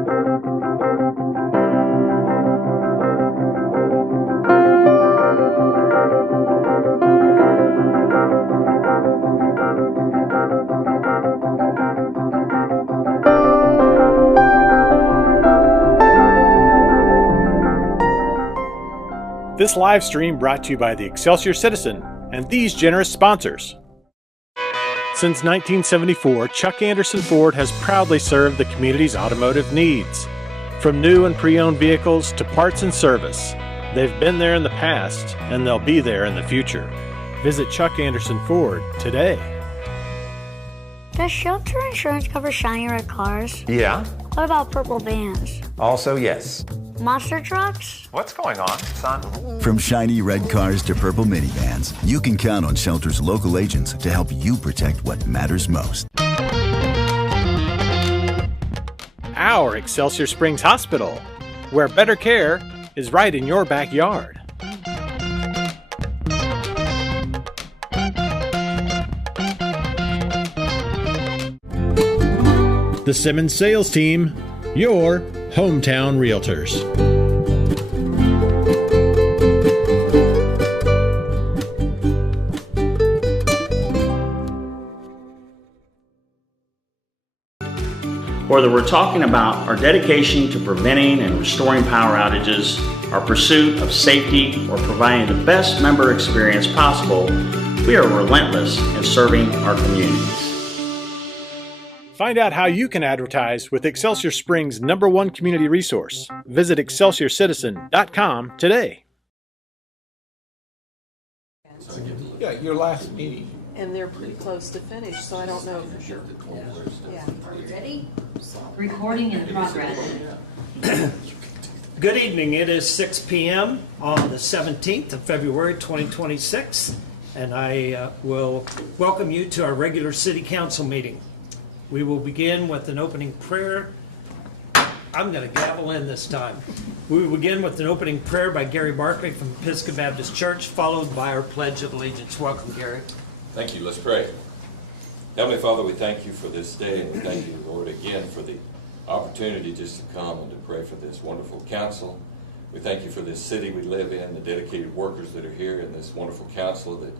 This live stream brought to you by the Excelsior Citizen and these generous sponsors. Since 1974, Chuck Anderson Ford has proudly served the community's automotive needs. From new and pre-owned vehicles to parts and service, they've been there in the past and they'll be there in the future. Visit Chuck Anderson Ford today. Does shelter insurance cover shiny red cars? Yeah. What about purple vans? Also, yes. Monster trucks? What's going on, son? From shiny red cars to purple minivans, you can count on Shelter's local agents to help you protect what matters most. Our Excelsior Springs Hospital, where better care is right in your backyard. The Simmons Sales Team, your hometown realtors. Whether we're talking about our dedication to preventing and restoring power outages, our pursuit of safety, or providing the best member experience possible, we are relentless in serving our communities. Find out how you can advertise with Excelsior Springs' #1 community resource. Visit excelsiorcitizen.com today. Yeah, your last meeting. And they're pretty close to finish, so I don't know for sure. Yeah. Ready? Recording in progress. Good evening. It is 6 p.m. on the 17th of February 2026, and I will welcome you to our regular City Council meeting. We will begin with an opening prayer. I'm going to gavel in this time. We will begin with an opening prayer by Gary Barkley from Episcopal Baptist Church, followed by our Pledge of Allegiance. Welcome, Gary. Thank you. Let's pray. Heavenly Father, we thank you for this day, and we thank you, Lord, again for the opportunity just to come and to pray for this wonderful council. We thank you for this city we live in, the dedicated workers that are here in this wonderful council that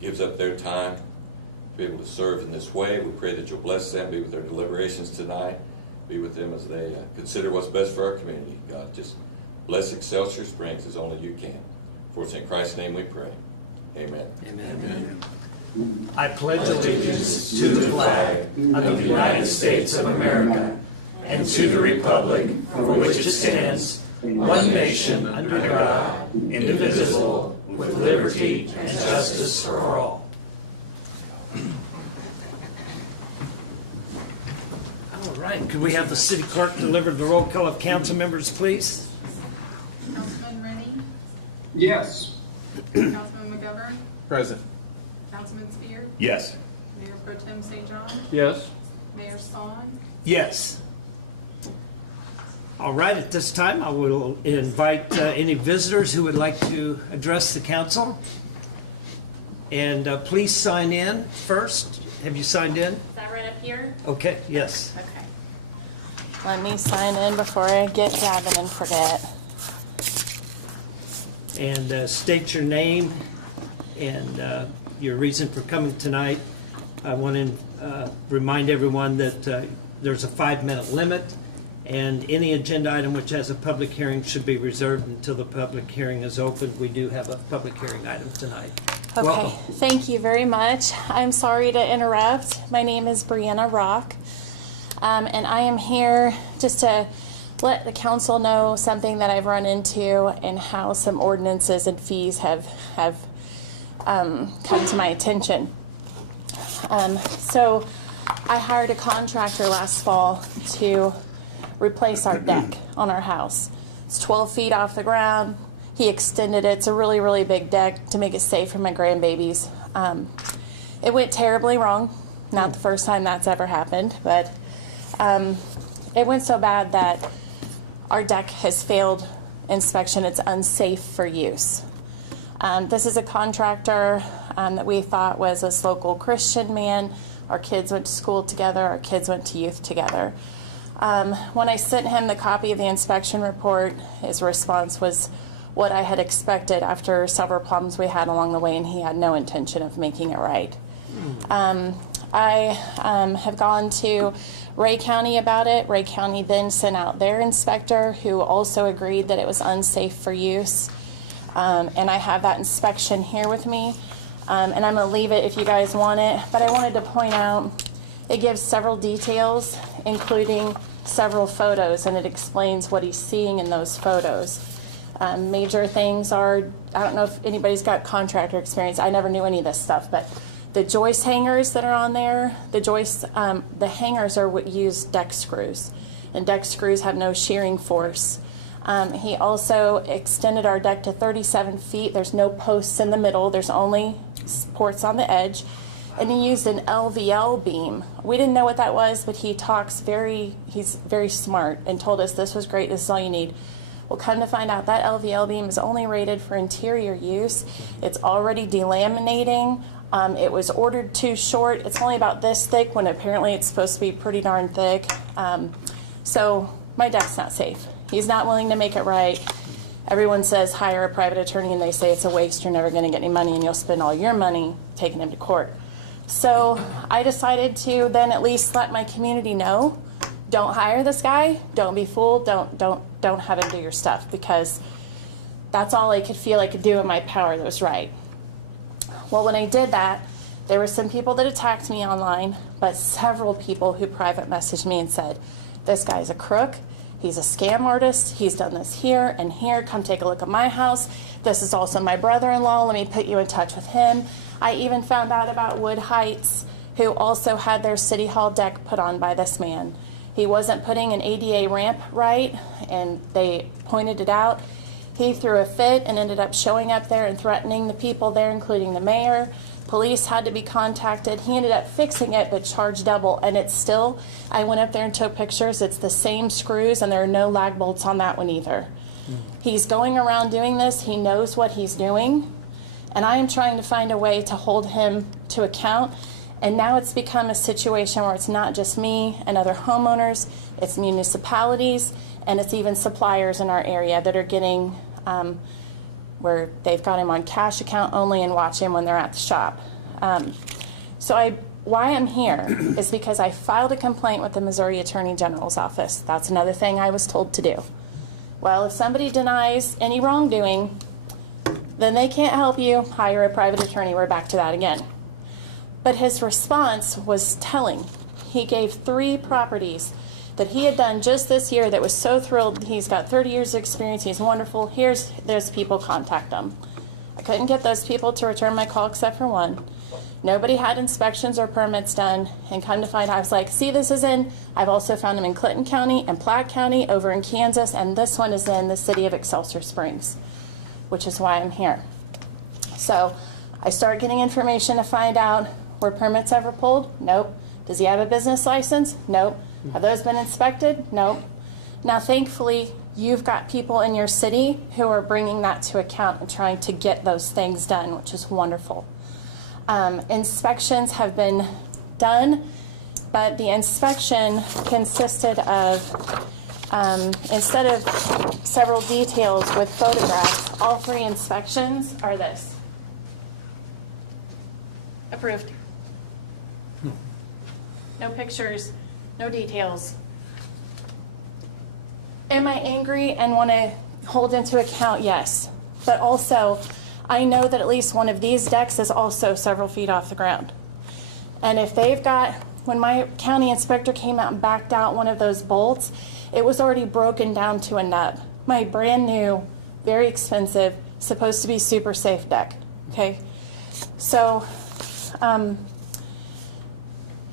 gives up their time to be able to serve in this way. We pray that you'll bless them, be with their deliberations tonight, be with them as they consider what's best for our community. God, just bless Excelsior Springs as only you can. For it's in Christ's name we pray. Amen. Amen. Amen. I pledge allegiance to the flag of the United States of America and to the republic for which it stands, one nation under God, indivisible, with liberty and justice for all. All right, could we have the city clerk deliver the roll call of council members, please? Councilman Rennie? Yes. Councilman McGovern? Present. Councilman Spear? Yes. Mayor Pro Tem St. John? Yes. Mayor Stahl? Yes. All right, at this time I will invite any visitors who would like to address the council. And please sign in first. Have you signed in? Is that right up here? Okay, yes. Okay. Let me sign in before I get gabbing and forget. And state your name and your reason for coming tonight. I want to remind everyone that there's a 5-minute limit, and any agenda item which has a public hearing should be reserved until the public hearing is open. We do have a public hearing item tonight. Okay, Welcome. Thank you very much. I'm sorry to interrupt. My name is Brianna Rock, and I am here just to let the council know something that I've run into and how some ordinances and fees have come to my attention. So I hired a contractor last fall to replace our deck on our house. It's 12 feet off the ground. He extended it. It's a really, really big deck to make it safe for my grandbabies. It went terribly wrong. Not the first time that's ever happened, but it went so bad that our deck has failed inspection. It's unsafe for use. This is a contractor that we thought was this local Christian man. Our kids went to school together. Our kids went to youth together. When I sent him the copy of the inspection report, his response was what I had expected after several problems we had along the way, and he had no intention of making it right. I have gone to Ray County about it. Ray County then sent out their inspector, who also agreed that it was unsafe for use. And I have that inspection here with me. And I'm going to leave it if you guys want it. But I wanted to point out, it gives several details, including several photos, and it explains what he's seeing in those photos. Major things are, I don't know if anybody's got contractor experience. I never knew any of this stuff, but the joist hangers that are on there, the hangers are what use deck screws, and deck screws have no shearing force. He also extended our deck to 37 feet. There's no posts in the middle. There's only supports on the edge. And he used an LVL beam. We didn't know what that was, but he's very smart and told us this was great, this is all you need. Well, come to find out, that LVL beam is only rated for interior use. It's already delaminating. It was ordered too short. It's only about this thick when apparently it's supposed to be pretty darn thick. So my deck's not safe. He's not willing to make it right. Everyone says hire a private attorney, and they say it's a waste, you're never going to get any money, and you'll spend all your money taking him to court. So I decided to then at least let my community know, don't hire this guy, don't be fooled, don't have him do your stuff, because that's all I could feel I could do in my power that was right. Well, when I did that, there were some people that attacked me online, but several people who private messaged me and said, this guy's a crook, he's a scam artist, he's done this here and here, come take a look at my house, this is also my brother-in-law, let me put you in touch with him. I even found out about Wood Heights, who also had their City Hall deck put on by this man. He wasn't putting an ADA ramp right, and they pointed it out. He threw a fit and ended up showing up there and threatening the people there, including the mayor. Police had to be contacted. He ended up fixing it, but charged double, and it's still, I went up there and took pictures, it's the same screws, and there are no lag bolts on that one either. He's going around doing this, he knows what he's doing, and I am trying to find a way to hold him to account. And now it's become a situation where it's not just me and other homeowners, it's municipalities, and it's even suppliers in our area that are getting, where they've got him on cash account only and watch him when they're at the shop. Why I'm here is because I filed a complaint with the Missouri Attorney General's office. That's another thing I was told to do. Well, if somebody denies any wrongdoing, then they can't help you, hire a private attorney. We're back to that again. But his response was telling. He gave 3 properties that he had done just this year that was so thrilled. He's got 30 years of experience, he's wonderful. There's people, contact them. I couldn't get those people to return my call except for one. Nobody had inspections or permits done, and come to find out, I was like, see, this is in, I've also found them in Clinton County and Platte County over in Kansas, and this one is in the city of Excelsior Springs, which is why I'm here. So I started getting information to find out, were permits ever pulled? Nope. Does he have a business license? Nope. Have those been inspected? Nope. Now, thankfully, you've got people in your city who are bringing that to account and trying to get those things done, which is wonderful. Inspections have been done, but the inspection consisted of, instead of several details with photographs, all 3 inspections are this. Approved. No pictures, no details. Am I angry and want to hold into account? Yes. But also, I know that at least one of these decks is also several feet off the ground. And if they've got, when my county inspector came out and backed out one of those bolts, it was already broken down to a nub. My brand new, very expensive, supposed to be super safe deck, okay? So,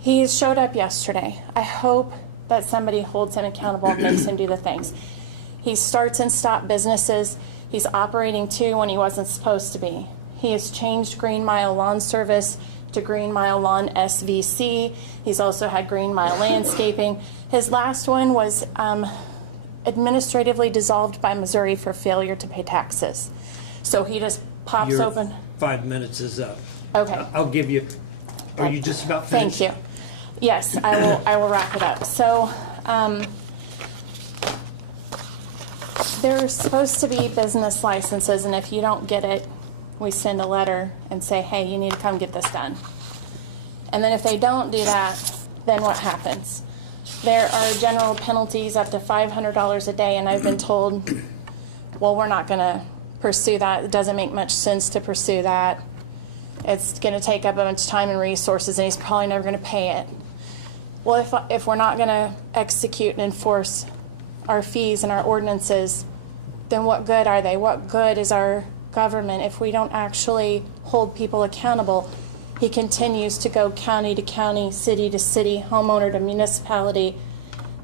he showed up yesterday. I hope that somebody holds him accountable and makes him do the things. He starts and stops businesses. He's operating 2 when he wasn't supposed to be. He has changed Green Mile Lawn Service to Green Mile Lawn SVC. He's also had Green Mile Landscaping. His last one was administratively dissolved by Missouri for failure to pay taxes. So he just pops Your open. 5 minutes is up. Okay. I'll give you, are you just about finished? Thank you. Yes, I will wrap it up. So There's supposed to be business licenses, and if you don't get it, we send a letter and say, hey, you need to come get this done. And then if they don't do that, then what happens? There are general penalties up to $500 a day, and I've been told, well, we're not going to pursue that. It doesn't make much sense to pursue that. It's going to take up a bunch of time and resources, and he's probably never going to pay it. Well, if we're not going to execute and enforce our fees and our ordinances, then what good are they? What good is our government if we don't actually hold people accountable? He continues to go county to county, city to city, homeowner to municipality,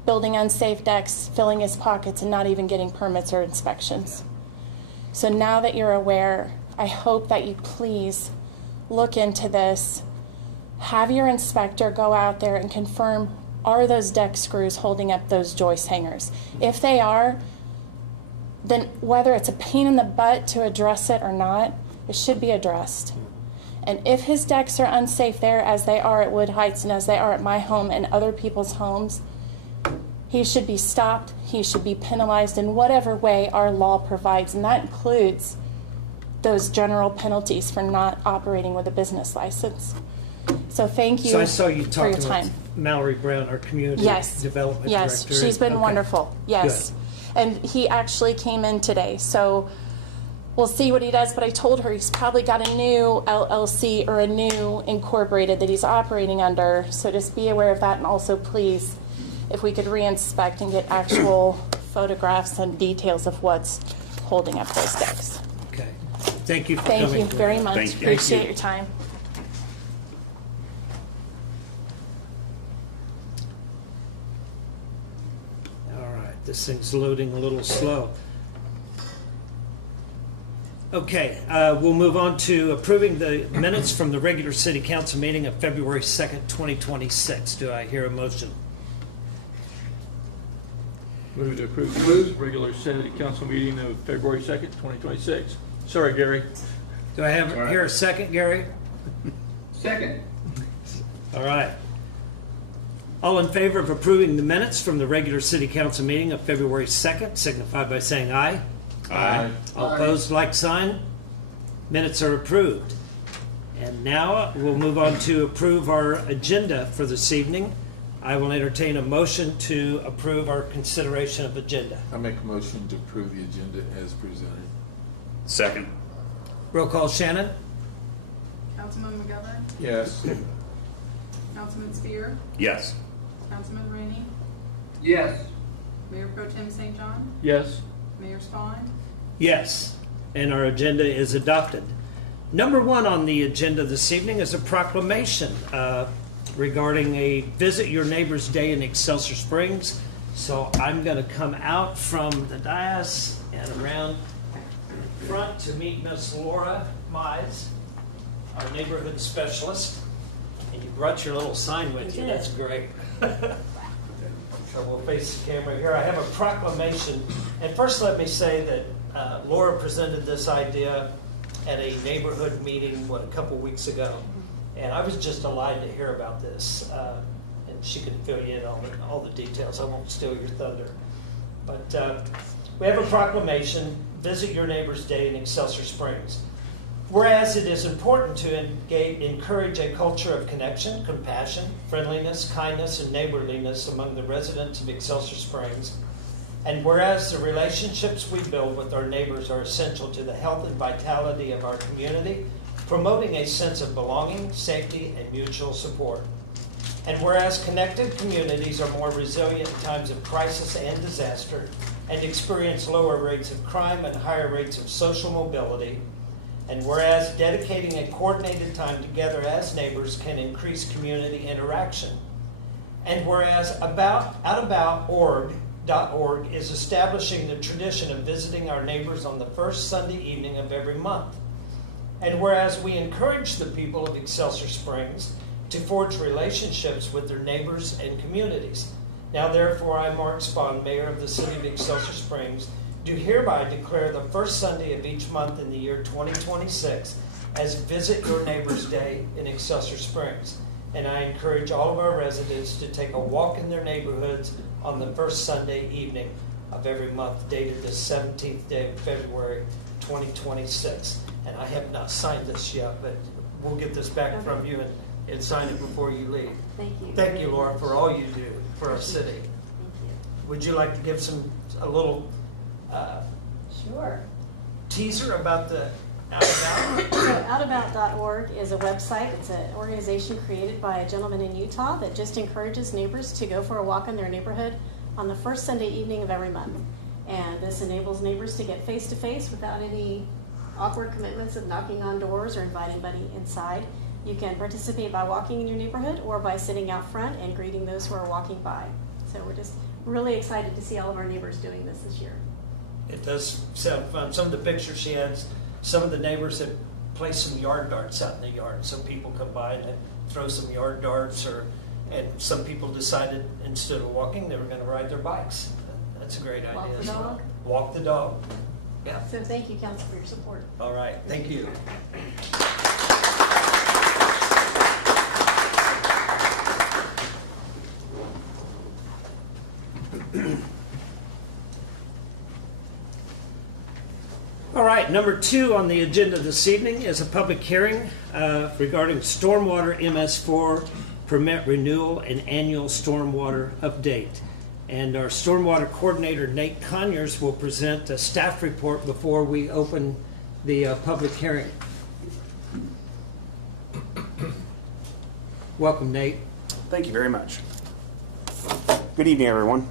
building unsafe decks, filling his pockets, and not even getting permits or inspections. So now that you're aware, I hope that you please look into this. Have your inspector go out there and confirm, are those deck screws holding up those joist hangers? If they are, then whether it's a pain in the butt to address it or not, it should be addressed. And if his decks are unsafe there, as they are at Wood Heights and as they are at my home and other people's homes, he should be stopped. He should be penalized in whatever way our law provides, and that includes those general penalties for not operating with a business license. So thank you. So I saw you for your talking time. with Mallory Brown, our community development Yes, director. she's been Okay. wonderful. Yes. Good. And he actually came in today, so we'll see what he does, but I told her he's probably got a new LLC or a new incorporated that he's operating under, so just be aware of that. And also, please, if we could re-inspect and get actual photographs and details of what's holding up those decks. Okay. Thank you for Thank coming. you very much. Thank you. Appreciate Thank you. your time. All right, this thing's loading a little slow. Okay, we'll move on to approving the minutes from the regular city council meeting of February 2nd, 2026. Do I hear a motion? Move to approve the minutes of regular city council meeting of February 2nd, 2026. Sorry, Gary. Do I hear a second, Gary? Second. All right. All in favor of approving the minutes from the regular city council meeting of February 2nd, signify by saying aye. Aye. All opposed, like sign. Minutes are approved. And now we'll move on to approve our agenda for this evening. I will entertain a motion to approve our consideration of agenda. I make a motion to approve the agenda as presented. Second. Roll call, Shannon? Councilman McGovern, Yes. Councilman Spear, Yes. Councilman Rainey, Yes. Mayor Pro Tem St. John, Yes. Mayor Spawn, Yes. And our agenda is adopted. Number one on the agenda this evening is a proclamation regarding a Visit Your Neighbor's Day in Excelsior Springs. So I'm going to come out from the dais and around front to meet Miss Laura Mize, our neighborhood specialist. And you brought your little sign with you. That's great. So we'll face the camera here. I have a proclamation. And first let me say that Laura presented this idea at a neighborhood meeting, a couple weeks ago. And I was just delighted to hear about this. And she can fill you in on all the details. I won't steal your thunder. But we have a proclamation, Visit Your Neighbor's Day in Excelsior Springs. Whereas it is important to encourage a culture of connection, compassion, friendliness, kindness, and neighborliness among the residents of Excelsior Springs, and whereas the relationships we build with our neighbors are essential to the health and vitality of our community, promoting a sense of belonging, safety, and mutual support. And whereas connected communities are more resilient in times of crisis and disaster, and experience lower rates of crime and higher rates of social mobility, and whereas dedicating a coordinated time together as neighbors can increase community interaction, and whereas OutaboutOrg.org is establishing the tradition of visiting our neighbors on the first Sunday evening of every month, and whereas we encourage the people of Excelsior Springs to forge relationships with their neighbors and communities. Now therefore I, Mark Spahn, Mayor of the City of Excelsior Springs, do hereby declare the first Sunday of each month in the year 2026 as Visit Your Neighbor's Day in Excelsior Springs. And I encourage all of our residents to take a walk in their neighborhoods on the first Sunday evening of every month, dated the 17th day of February 2026. And I have not signed this yet, but we'll get this back from you and sign it before you leave. Thank you. Thank you, Laura, for all you do for our city. Thank you. Would you like to give a little Sure. teaser about the Out About? So outabout.org is a website. It's an organization created by a gentleman in Utah that just encourages neighbors to go for a walk in their neighborhood on the first Sunday evening of every month. And this enables neighbors to get face-to-face without any awkward commitments of knocking on doors or inviting anybody inside. You can participate by walking in your neighborhood or by sitting out front and greeting those who are walking by. So we're just really excited to see all of our neighbors doing this year. It does sound fun. Some of the pictures she has, some of the neighbors have placed some yard darts out in the yard, so people come by and throw some yard darts, and some people decided instead of walking, they were going to ride their bikes. That's a great idea. Walk the as well. dog. Walk the dog. Yeah. So thank you, Council, for your support. All right. Thank you. All right, number 2 on the agenda this evening is a public hearing regarding stormwater MS4 permit renewal and annual stormwater update. And our stormwater coordinator, Nate Conyers, will present a staff report before we open the public hearing. Welcome, Nate. Thank you very much. Good evening, everyone.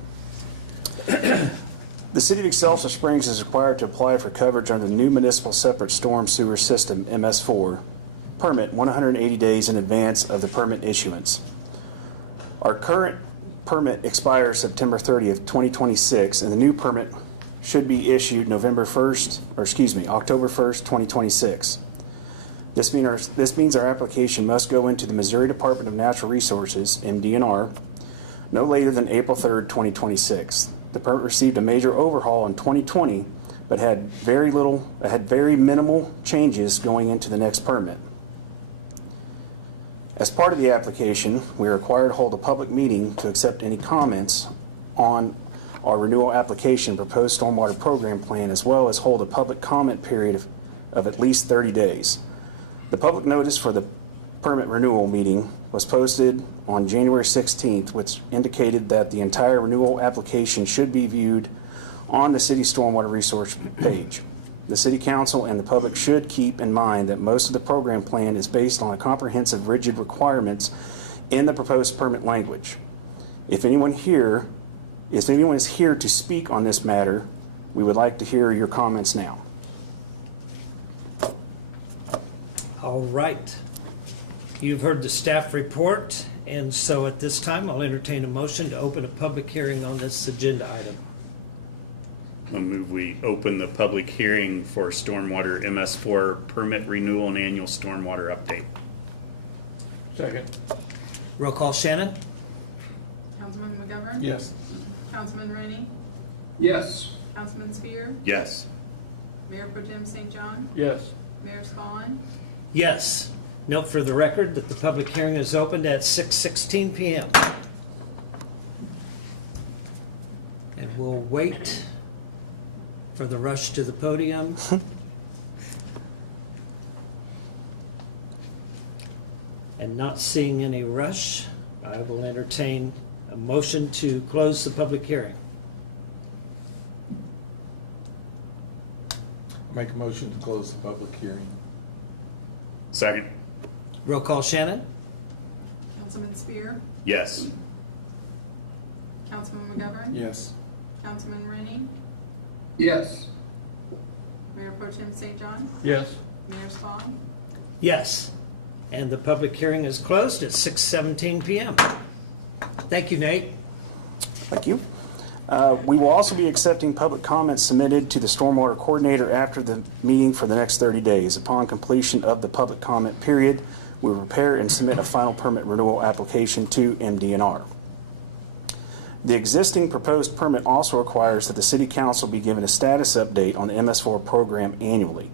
The City of Excelsior Springs is required to apply for coverage under the new Municipal Separate Storm Sewer System, MS4, permit 180 days in advance of the permit issuance. Our current permit expires September 30th, 2026, and the new permit should be issued October 1st, 2026. This means our application must go into the Missouri Department of Natural Resources, MDNR, no later than April 3rd, 2026. The permit received a major overhaul in 2020, but had very minimal changes going into the next permit. As part of the application, we are required to hold a public meeting to accept any comments on our renewal application and proposed stormwater program plan, as well as hold a public comment period of at least 30 days. The public notice for the permit renewal meeting was posted on January 16th, which indicated that the entire renewal application should be viewed on the City Stormwater Resource page. The City Council and the public should keep in mind that most of the program plan is based on a comprehensive, rigid requirements in the proposed permit language. If anyone is here to speak on this matter, we would like to hear your comments now. All right. You've heard the staff report, and so at this time I'll entertain a motion to open a public hearing on this agenda item. I'll move we open the public hearing for stormwater MS4 permit renewal and annual stormwater update. Second. Roll call, Shannon? Councilman McGovern? Yes. Councilman Rainey? Yes. Councilman Spear? Yes. Mayor Pro Tem St. John? Yes. Mayor Spawn? Yes. Note for the record that the public hearing is opened at 6:16 p.m. And we'll wait for the rush to the podium. And not seeing any rush, I will entertain a motion to close the public hearing. Make a motion to close the public hearing. Second. Roll call, Shannon? Councilman Spear? Yes. Councilman McGovern? Yes. Councilman Rainey? Yes. Mayor Pro Tem St. John? Yes. Mayor Spawn? Yes. And the public hearing is closed at 6:17 p.m. Thank you, Nate. Thank you. We will also be accepting public comments submitted to the Stormwater Coordinator after the meeting for the next 30 days. Upon completion of the public comment period, we will prepare and submit a final permit renewal application to MDNR. The existing proposed permit also requires that the City Council be given a status update on the MS4 program annually.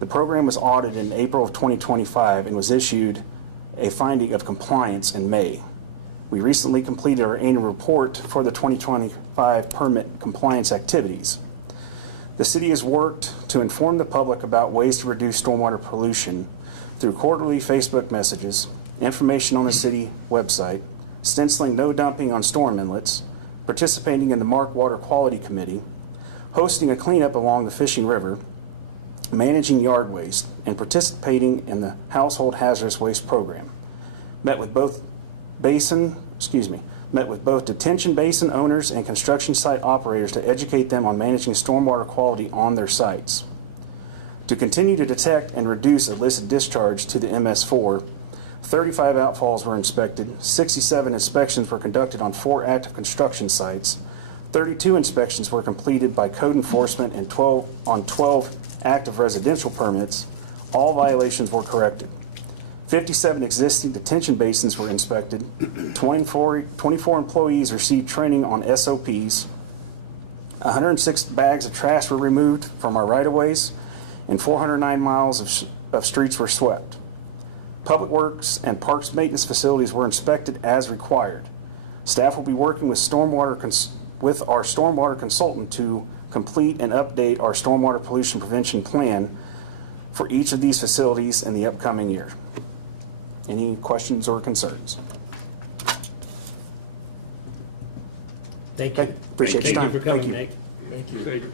The program was audited in April of 2025 and was issued a finding of compliance in May. We recently completed our annual report for the 2025 permit compliance activities. The city has worked to inform the public about ways to reduce stormwater pollution through quarterly Facebook messages, information on the city website, stenciling no dumping on storm inlets, participating in the Mark Water Quality Committee, hosting a cleanup along the Fishing River, managing yard waste, and participating in the Household Hazardous Waste Program. Met with both detention basin owners and construction site operators to educate them on managing stormwater quality on their sites. To continue to detect and reduce illicit discharge to the MS4, 35 outfalls were inspected, 67 inspections were conducted on 4 active construction sites, 32 inspections were completed by code enforcement and 12 active residential permits. All violations were corrected. 57 existing detention basins were inspected, 24 employees received training on SOPs, 106 bags of trash were removed from our right-of-ways, and 409 miles of streets were swept. Public Works and Parks maintenance facilities were inspected as required. Staff will be working with our stormwater consultant to complete and update our stormwater pollution prevention plan for each of these facilities in the upcoming year. Any questions or concerns? Thank you. Okay. Appreciate your time. Thank you for coming, Thank Nate. Thank you.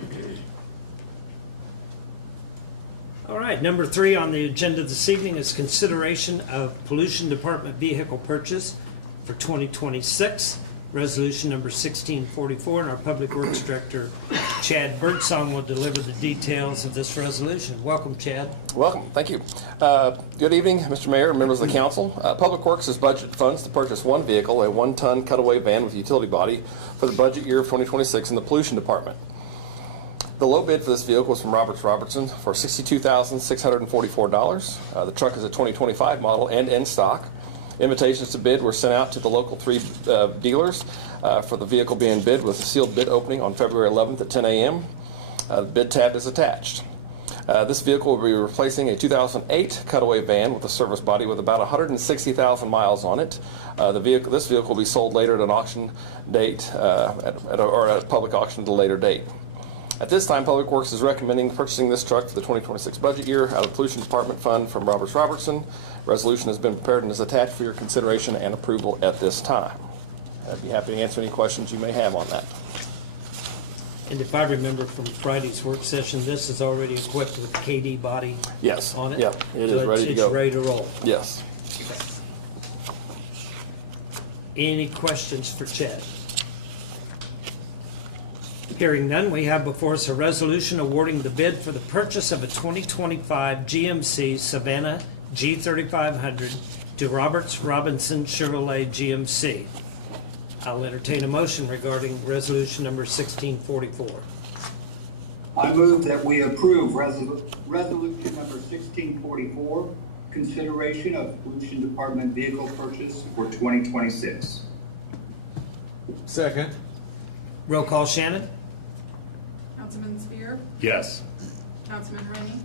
All right, number 3 on the agenda this evening is consideration of Pollution Department vehicle purchase for 2026, resolution number 1644, and our Public Works Director, Chad Birdsong, will deliver the details of this resolution. Welcome, Chad. Welcome. Thank you. Good evening, Mr. Mayor and members of the council. Public Works has budgeted funds to purchase one vehicle, a 1-ton cutaway van with utility body, for the budget year of 2026 in the Pollution Department. The low bid for this vehicle was from Robertson for $62,644. The truck is a 2025 model and in stock. Invitations to bid were sent out to the local 3 dealers for the vehicle being bid, with a sealed bid opening on February 11th at 10 a.m. The bid tab is attached. This vehicle will be replacing a 2008 cutaway van with a service body with about 160,000 miles on it. This vehicle will be sold later at an auction date or at a public auction at a later date. At this time, Public Works is recommending purchasing this truck for the 2026 budget year out of the Pollution Department Fund from Robertson. Resolution has been prepared and is attached for your consideration and approval at this time. I'd be happy to answer any questions you may have on that. And if I remember from Friday's work session, this is already equipped with KD body Yes. on it? Yeah, it is ready to go. It's ready to roll. Yes. Okay. Any questions for Chad? Hearing none, we have before us a resolution awarding the bid for the purchase of a 2025 GMC Savannah G3500 to Roberts Robinson Chevrolet GMC. I'll entertain a motion regarding resolution number 1644. I move that we approve resolution number 1644, consideration of Pollution Department vehicle purchase for 2026. Second. Roll call, Shannon? Councilman Spear, Yes. Councilman Rennie,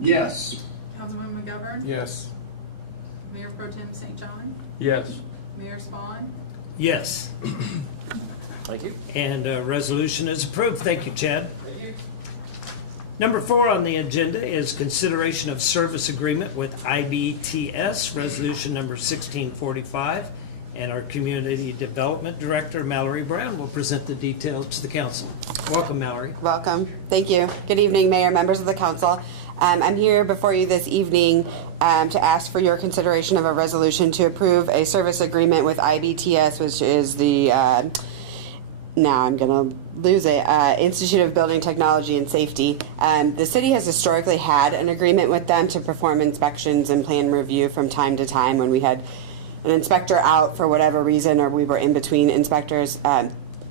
Yes. Councilman McGovern, Yes. Mayor Pro Tem St. John, Yes. Mayor Spawn. Yes. Thank you. And resolution is approved. Thank you, Chad. Number 4 on the agenda is consideration of service agreement with IBTS, resolution number 1645. And our Community Development Director, Mallory Brown, will present the details to the council. Welcome, Mallory. Welcome. Thank you. Good evening, Mayor, members of the council. I'm here before you this evening to ask for your consideration of a resolution to approve a service agreement with IBTS, which is the, now I'm going to lose it, Institute of Building Technology and Safety. The city has historically had an agreement with them to perform inspections and plan review from time to time when we had an inspector out for whatever reason, or we were in between inspectors.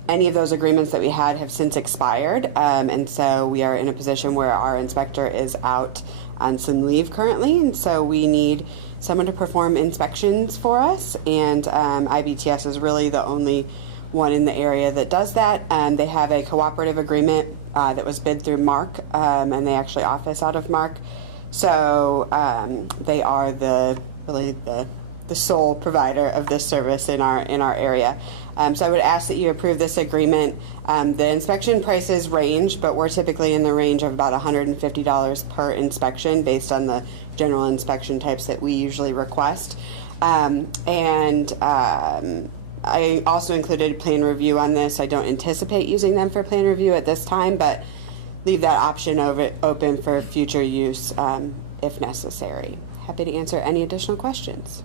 Any of those agreements that we had have since expired, and so we are in a position where our inspector is out on some leave currently, and so we need someone to perform inspections for us, and IBTS is really the only one in the area that does that. They have a cooperative agreement that was bid through Mark, and they actually office out of Mark, so they are really the the sole provider of this service in our area. So I would ask that you approve this agreement. The inspection prices range, but we're typically in the range of about $150 per inspection based on the general inspection types that we usually request. I also included plan review on this. I don't anticipate using them for plan review at this time, but leave that option open for future use if necessary. Happy to answer any additional questions.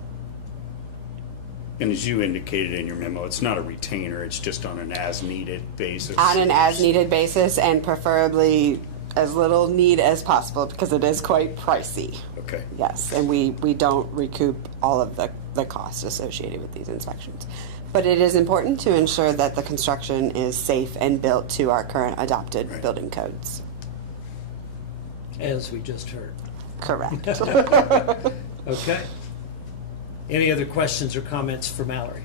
And as you indicated in your memo, it's not a retainer, it's just on an as-needed basis. On an as-needed basis, and preferably as little need as possible because it is quite pricey. Okay. Yes, and we don't recoup all of the costs associated with these inspections. But it is important to ensure that the construction is safe and built to our current adopted building codes. As we just heard. Correct. Okay. Any other questions or comments for Mallory?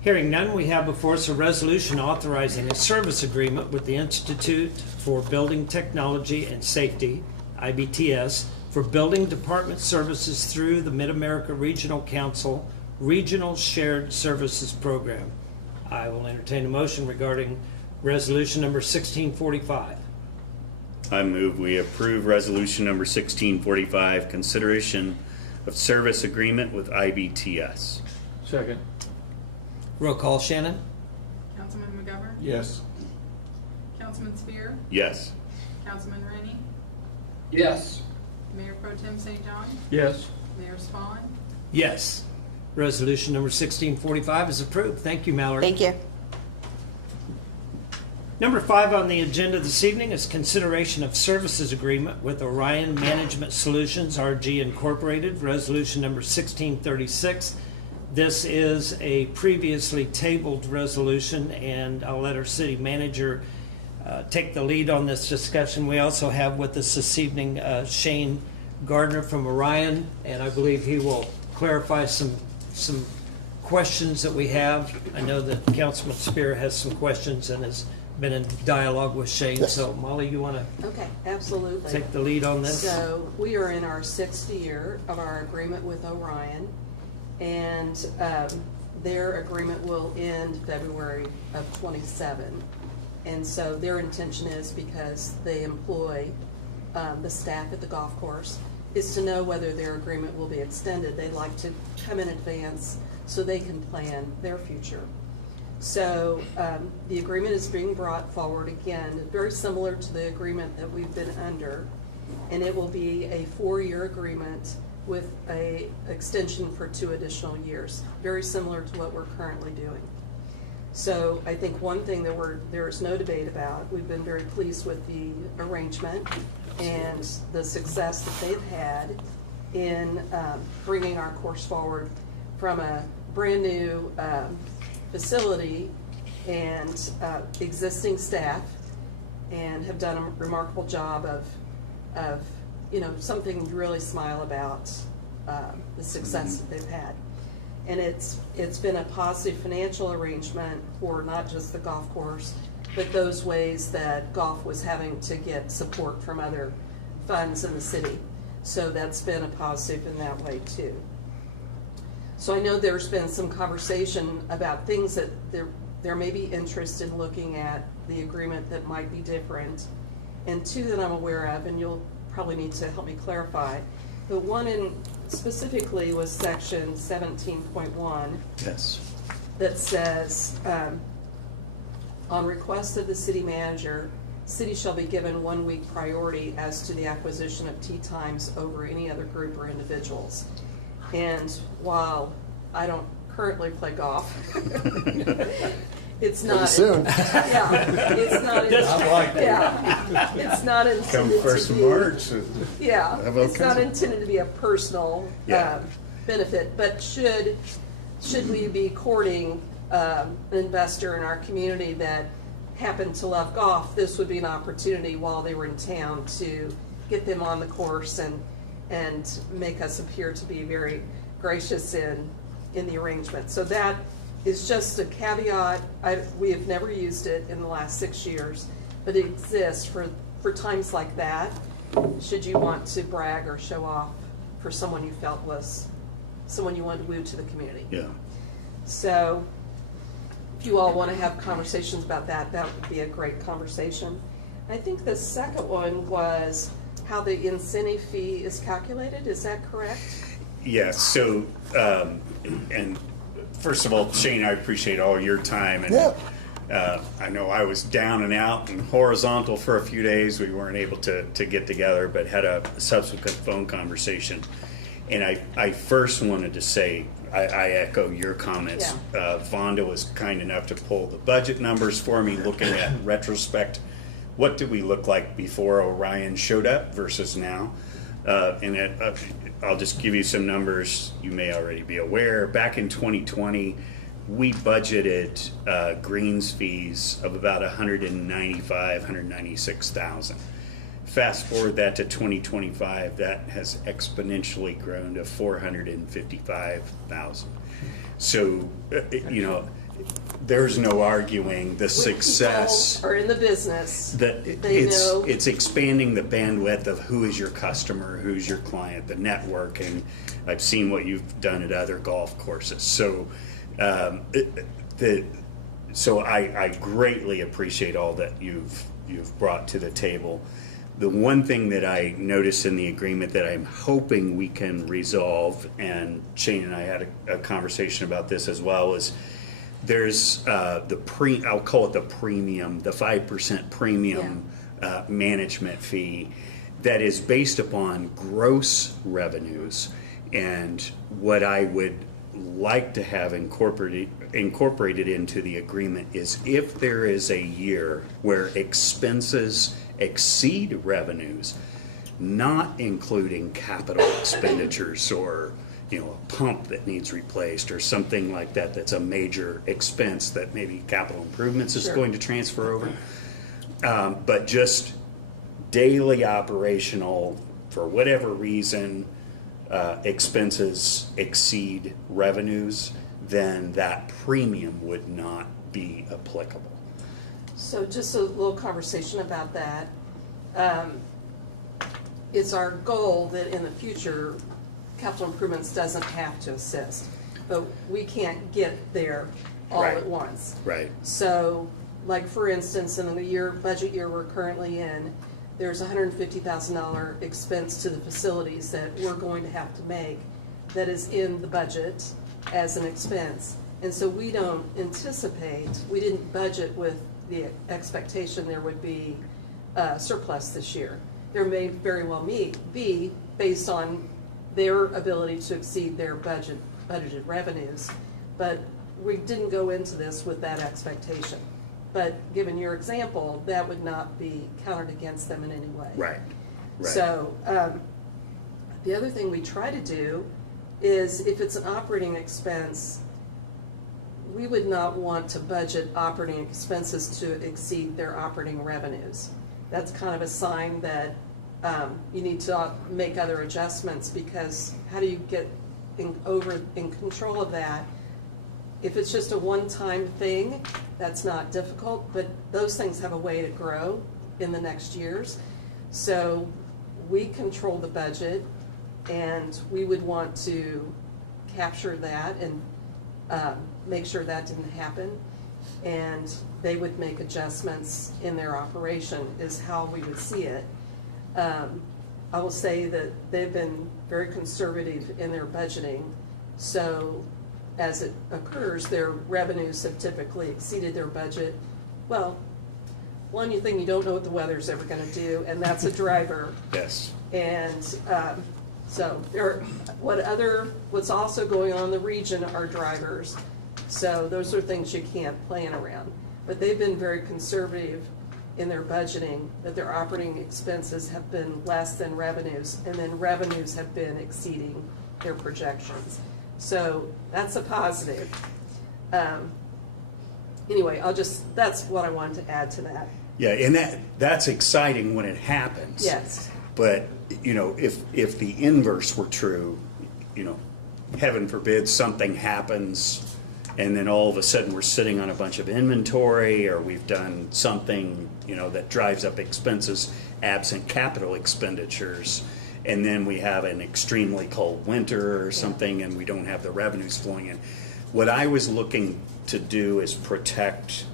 Hearing none, we have before us a resolution authorizing a service agreement with the Institute for Building Technology and Safety, IBTS, for building department services through the Mid-America Regional Council Regional Shared Services Program. I will entertain a motion regarding resolution number 1645. I move we approve resolution number 1645, consideration of service agreement with IBTS. Second. Roll call, Shannon? Councilman McGovern? Yes. Councilman Spear? Yes. Councilman Rennie? Yes. Mayor Pro Tem St. John? Yes. Mayor Spawn? Yes. Resolution number 1645 is approved. Thank you, Mallory. Thank you. Number 5 on the agenda this evening is consideration of services agreement with Orion Management Solutions, RG Incorporated, resolution number 1636. This is a previously tabled resolution, and I'll let our city manager take the lead on this discussion. We also have with us this evening Shane Gardner from Orion, and I believe he will clarify some questions that we have. I know that Councilman Spear has some questions and has been in dialogue with Shane. Yes. So Molly, you want to absolutely take the lead on this? So we are in our 6th year of our agreement with Orion, and their agreement will end February of 27. And so their intention is, because they employ the staff at the golf course, is to know whether their agreement will be extended. They'd like to come in advance so they can plan their future. So the agreement is being brought forward again, very similar to the agreement that we've been under, and it will be a 4-year agreement with a extension for 2 additional years, very similar to what we're currently doing. So I think one thing that there is no debate about, we've been very pleased with the arrangement and the success that they've had in bringing our course forward from a brand new facility and existing staff, and have done a remarkable job of something to really smile about, the success that they've had. And it's been a positive financial arrangement for not just the golf course, but those ways that golf was having to get support from other funds in the city. So that's been a positive in that way too. So I know there's been some conversation about things that there may be interest in looking at the agreement that might be different, and 2 that I'm aware of, and you'll probably need to help me clarify. The one specifically was section 17.1. Yes. That says, on request of the city manager, city shall be given 1 week priority as to the acquisition of tee times over any other group or individuals. And while I don't currently play golf, it's not soon. Yeah, it's not. It's not intended Come first to be, March. It's not intended to be a personal benefit, but should we be courting an investor in our community that happened to love golf, this would be an opportunity while they were in town to get them on the course and make us appear to be very gracious in the arrangement. So that is just a caveat. We have never used it in the last 6 years, but it exists for times like that, should you want to brag or show off for someone you felt was someone you wanted to woo to the community. Yeah. So if you all want to have conversations about that, that would be a great conversation. I think the second one was how the incentive fee is calculated. Is that correct? Yes. So, and first of all, Shane, I appreciate all your time. And I know I was down and out and horizontal for a few days. We weren't able to get together, but had a subsequent phone conversation. And I first wanted to say, I echo your comments. Yeah. Vonda was kind enough to pull the budget numbers for me, looking at retrospect. What did we look like before Orion showed up versus now? I'll just give you some numbers you may already be aware. Back in 2020, we budgeted greens fees of about $195,000, $196,000. Fast forward that to 2025, that has exponentially grown to $455,000. So, you know, there's no arguing the success. Or in the business. That it's expanding the bandwidth of who is your customer, who's your client, the networking. I've seen what you've done at other golf courses. So, I greatly appreciate all that you've brought to the table. The one thing that I noticed in the agreement that I'm hoping we can resolve, and Shane and I had a conversation about this as well, is there's I'll call it the premium, the 5% premium management fee that is based upon gross revenues. And what I would like to have incorporated into the agreement is if there is a year where expenses exceed revenues, not including capital expenditures or a pump that needs replaced or something like that, that's a major expense that maybe capital improvements is going to transfer over, but just daily operational, for whatever reason, expenses exceed revenues, then that premium would not be applicable. So just a little conversation about that. It's our goal that in the future, capital improvements doesn't have to assist, but we can't get there all at once. Right. So, like for instance, in the budget year we're currently in, there's $150,000 expense to the facilities that we're going to have to make that is in the budget as an expense. And so we don't anticipate, we didn't budget with the expectation there would be surplus this year. There may very well be based on their ability to exceed their budgeted revenues, but we didn't go into this with that expectation. But given your example, that would not be counted against them in any way. Right. So the other thing we try to do is if it's an operating expense, we would not want to budget operating expenses to exceed their operating revenues. That's kind of a sign that you need to make other adjustments, because how do you get in control of that? If it's just a one-time thing, that's not difficult, but those things have a way to grow in the next years. So we control the budget, and we would want to capture that and make sure that didn't happen. And they would make adjustments in their operation is how we would see it. I will say that they've been very conservative in their budgeting. So as it occurs, their revenues have typically exceeded their budget. Well, one thing, you don't know what the weather's ever going to do, and that's a driver. Yes. And so what's also going on in the region are drivers. So those are things you can't plan around. But they've been very conservative in their budgeting, that their operating expenses have been less than revenues, and then revenues have been exceeding their projections. So that's a positive. Anyway, that's what I wanted to add to that. Yeah, and that's exciting when it happens. Yes. But, if the inverse were true, heaven forbid something happens and then all of a sudden we're sitting on a bunch of inventory, or we've done something, that drives up expenses absent capital expenditures, and then we have an extremely cold winter or something, and we don't have the revenues flowing in. What I was looking to do is protect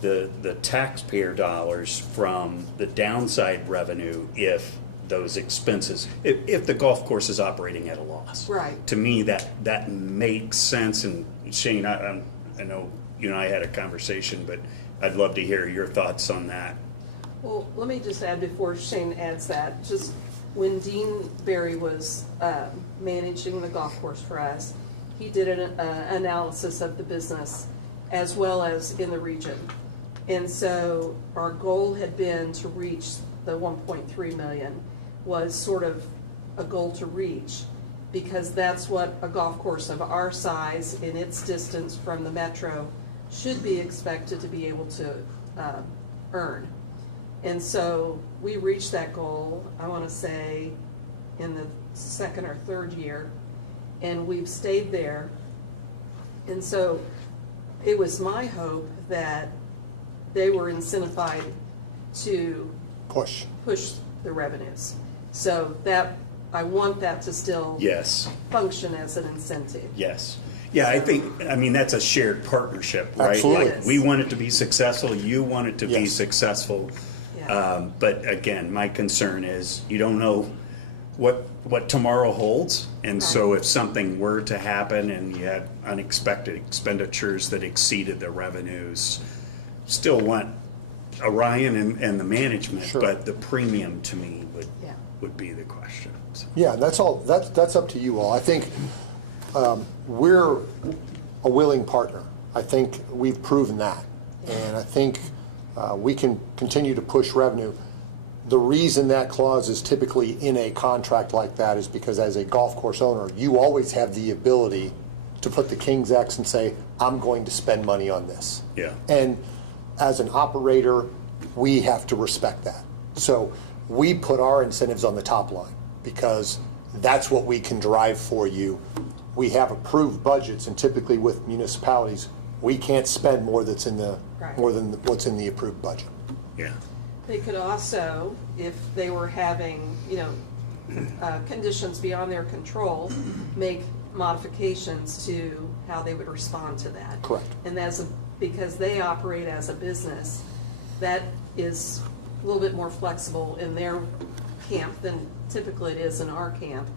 the taxpayer dollars from the downside revenue if those expenses, if the golf course is operating at a loss. Right. To me, that makes sense. And Shane, I know you and I had a conversation, but I'd love to hear your thoughts on that. Well, let me just add before Shane adds that, just when Dean Berry was managing the golf course for us, he did an analysis of the business as well as in the region. And so our goal had been to reach the 1.3 million was sort of a goal to reach, because that's what a golf course of our size in its distance from the metro should be expected to be able to earn. And so we reached that goal, I want to say, in the second or third year, and we've stayed there. And so it was my hope that they were incentivized to push the revenues. So that, I want that to still function as an incentive. Yes. Yeah, I mean, that's a shared partnership, right? Absolutely. Like, we want it to be successful, you want it to be successful. Yeah. But again, my concern is you don't know what tomorrow holds. And so if something were to happen and you had unexpected expenditures that exceeded the revenues, still want Orion and the management, but the premium to me would be the question. So. Yeah, that's all. That's up to you all. I think we're a willing partner. I think we've proven that, and I think we can continue to push revenue. The reason that clause is typically in a contract like that is because as a golf course owner, you always have the ability to put the King's X and say, I'm going to spend money on this. Yeah. And as an operator, we have to respect that. So we put our incentives on the top line because that's what we can drive for you. We have approved budgets, and typically with municipalities, we can't spend more that's in the more than what's in the approved budget. Yeah. They could also, if they were having, conditions beyond their control, make modifications to how they would respond to that. Correct. And because they operate as a business, that is a little bit more flexible in their camp than typically it is in our camp,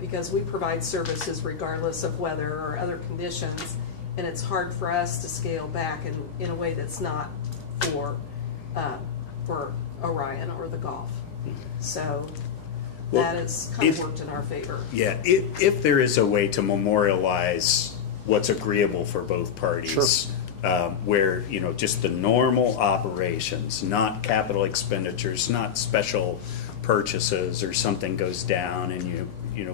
because we provide services regardless of weather or other conditions, and it's hard for us to scale back in a way that's not for Orion or the golf. So that has kind of worked in our favor. Yeah, if there is a way to memorialize what's agreeable for both parties, where, just the normal operations, not capital expenditures, not special purchases or something goes down and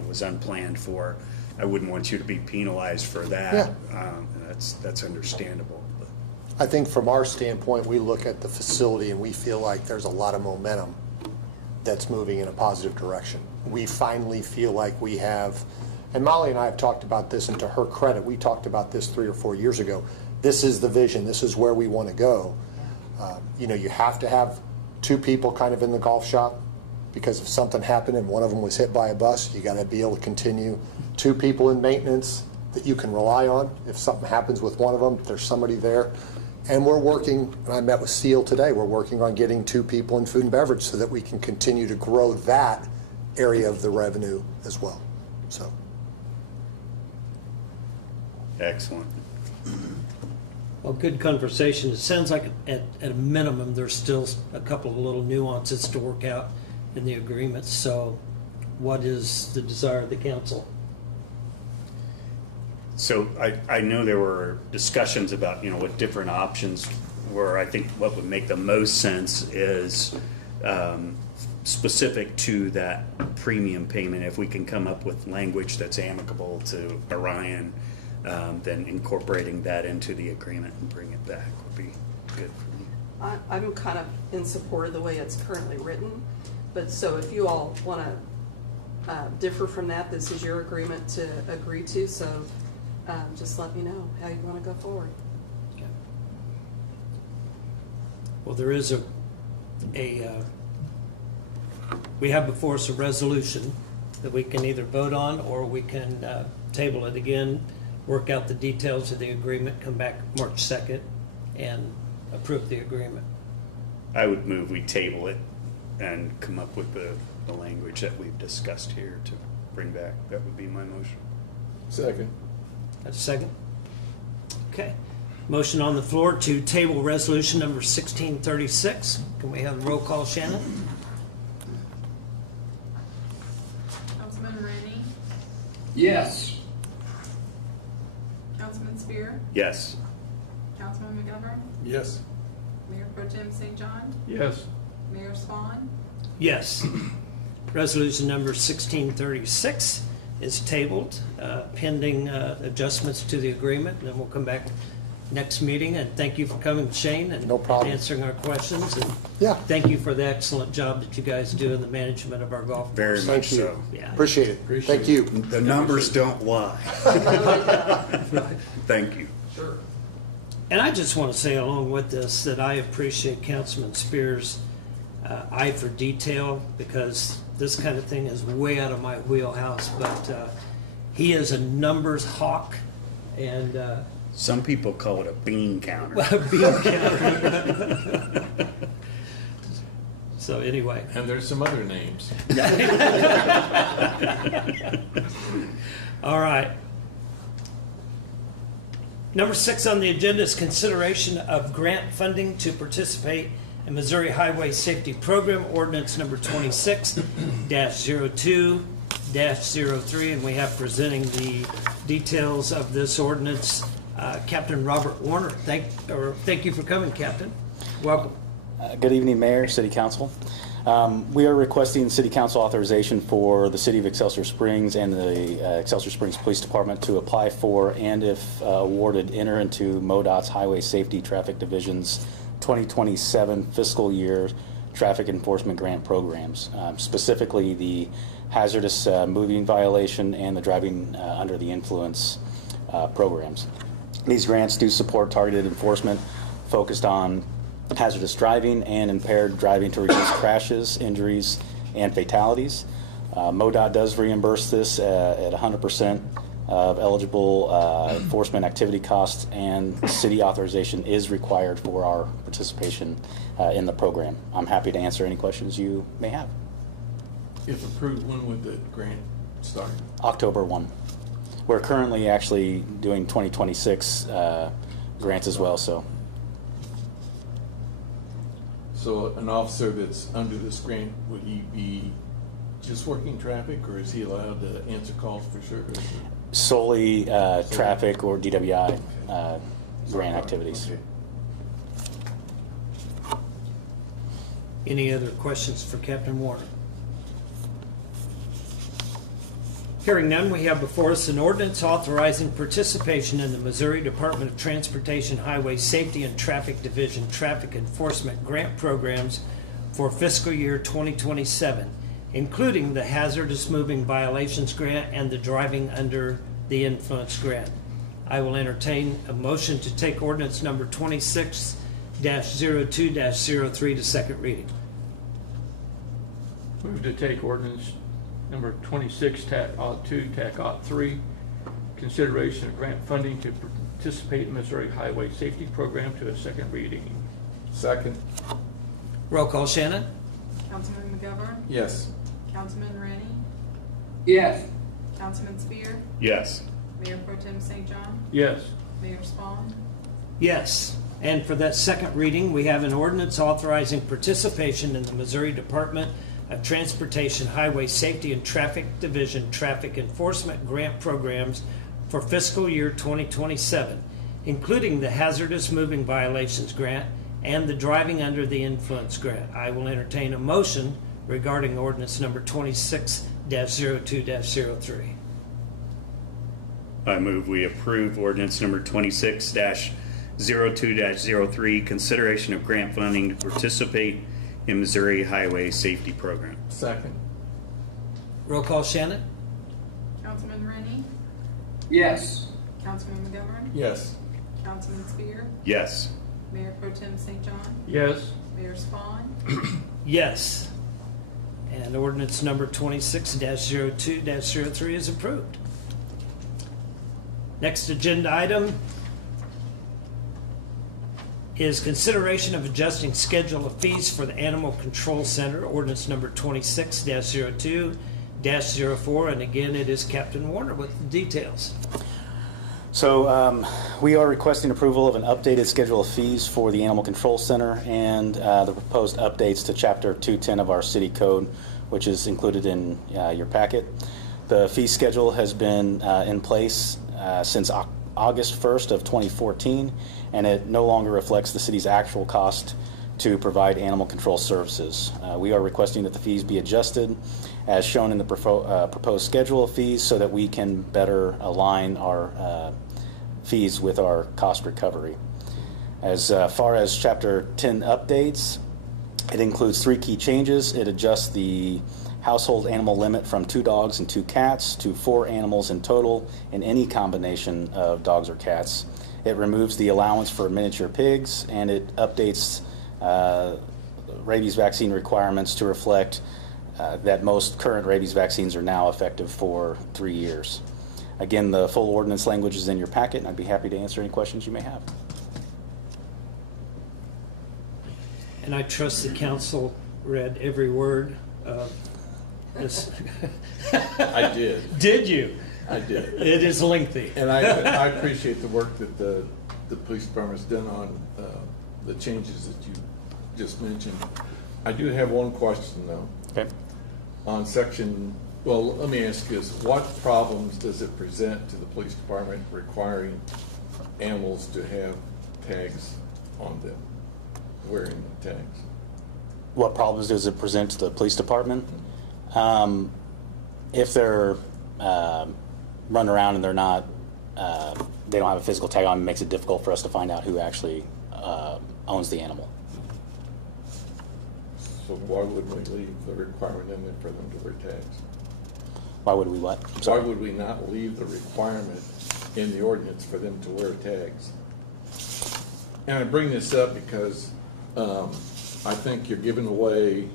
was unplanned for, I wouldn't want you to be penalized for that. That's understandable. I think from our standpoint, we look at the facility and we feel like there's a lot of momentum that's moving in a positive direction. We finally feel like we have, and Molly and I have talked about this, and to her credit, we talked about this 3 or 4 years ago. This is the vision. This is where we want to go. You have to have 2 people kind of in the golf shop, because if something happened and one of them was hit by a bus, you got to be able to continue. 2 people in maintenance that you can rely on. If something happens with one of them, there's somebody there. And we're working, and I met with Seal today, we're working on getting 2 people in food and beverage so that we can continue to grow that area of the revenue as well. So. Excellent. Well, good conversation. It sounds like at a minimum there's still a couple of little nuances to work out in the agreement. So what is the desire of the council? So I know there were discussions about, what different options were. I think what would make the most sense is specific to that premium payment. If we can come up with language that's amicable to Orion, then incorporating that into the agreement and bring it back would be good for me. I'm kind of in support of the way it's currently written, but so if you all want to differ from that, this is your agreement to agree to, so just let me know how you want to go forward. Okay. Well, there is we have before us a resolution that we can either vote on or we can table it again, work out the details of the agreement, come back March 2nd and approve the agreement. I would move we table it and come up with the language that we've discussed here to bring back. That would be my motion. Second. That's a second? Okay. Motion on the floor to table resolution number 1636. Can we have a roll call, Shannon? Councilman Rennie, Yes. Councilman Spear, Yes. Councilman McGovern, Yes. Mayor Pro Tem St. John, Yes. Mayor Spawn, Yes. Resolution number 1636 is tabled, pending adjustments to the agreement, and then we'll come back next meeting. And thank you for coming, Shane, and No problem. answering our questions. And Yeah. thank you for the excellent job that you guys do in the management of our golf course. Very Thank much you. so. Yeah. Appreciate it. Thank you. The numbers don't lie. Thank you. Sure. And I just want to say along with this that I appreciate Councilman Spears' eye for detail, because this kind of thing is way out of my wheelhouse, but he is a numbers hawk, and Some people call it a bean counter. bean counter. So anyway. And there's some other names. All right. Number 6 on the agenda is consideration of grant funding to participate in Missouri Highway Safety Program, ordinance number 26-02-03, and we have presenting the details of this ordinance, Captain Robert Warner. Thank you for coming, Captain. Welcome. Good evening, Mayor, City Council. We are requesting City Council authorization for the City of Excelsior Springs and the Excelsior Springs Police Department to apply for, and if awarded, enter into MoDOT's Highway Safety Traffic Division's 2027 fiscal year traffic enforcement grant programs, specifically the hazardous moving violation and the driving under the influence programs. These grants do support targeted enforcement focused on hazardous driving and impaired driving to reduce crashes, injuries, and fatalities. MoDOT does reimburse this at 100% of eligible enforcement activity costs, and city authorization is required for our participation in the program. I'm happy to answer any questions you may have. If approved, when would the grant start? October 1. We're currently actually doing 2026 grants as well, so. So an officer that's under this grant, would he be just working traffic, or is he allowed to answer calls for service? Solely traffic or DWI grant activities. Okay. Any other questions for Captain Warner? Hearing none, we have before us an ordinance authorizing participation in the Missouri Department of Transportation Highway Safety and Traffic Division Traffic Enforcement Grant Programs for fiscal year 2027, including the Hazardous Moving Violations Grant and the Driving Under the Influence Grant. I will entertain a motion to take ordinance number 26-02-03 to second reading. Move to take ordinance number 26, TAC 2, TAC 3, consideration of grant funding to participate in Missouri Highway Safety Program to a second reading. Second. Roll call, Shannon? Councilman McGovern, Yes. Councilman Rennie, Yes. Councilman Spear, Yes. Mayor Pro Tem St. John, Yes. Mayor Spawn, Yes. And for that second reading, we have an ordinance authorizing participation in the Missouri Department of Transportation Highway Safety and Traffic Division Traffic Enforcement Grant Programs for fiscal year 2027, including the Hazardous Moving Violations Grant and the Driving Under the Influence Grant. I will entertain a motion regarding ordinance number 26-02-03. I move we approve ordinance number 26-02-03, consideration of grant funding to participate in Missouri Highway Safety Program. Second. Roll call, Shannon? Councilman Rennie, Yes. Councilman McGovern, Yes. Councilman Spear, Yes. Mayor Pro Tem St. John, Yes. Mayor Spawn, Yes. And ordinance number 26-02-03 is approved. Next agenda item is consideration of adjusting schedule of fees for the Animal Control Center, ordinance number 26-02-04, and again, it is Captain Warner with the details. So we are requesting approval of an updated schedule of fees for the Animal Control Center and the proposed updates to Chapter 210 of our city code, which is included in your packet. The fee schedule has been in place since August 1st of 2014, and it no longer reflects the city's actual cost to provide animal control services. We are requesting that the fees be adjusted as shown in the proposed schedule of fees so that we can better align our fees with our cost recovery. As far as Chapter 10 updates, it includes 3 key changes. It adjusts the household animal limit from 2 dogs and 2 cats to 4 animals in total in any combination of dogs or cats. It removes the allowance for miniature pigs, and it updates rabies vaccine requirements to reflect that most current rabies vaccines are now effective for 3 years. Again, the full ordinance language is in your packet, and I'd be happy to answer any questions you may have. And I trust the council read every word of this. I did. Did you? I did. It is lengthy. And I appreciate the work that the police department's done on the changes that you just mentioned. I do have one question though. Okay. On section, well, let me ask you this. What problems does it present to the police department requiring animals to have tags on them, wearing the tags? What problems does it present to the police department? If they're run around and they're not, they don't have a physical tag on, it makes it difficult for us to find out who actually owns the animal. So why would we leave the requirement in there for them to wear tags? Why would we what? Why would we not leave the requirement in the ordinance for them to wear tags? And I bring this up because I think you're giving away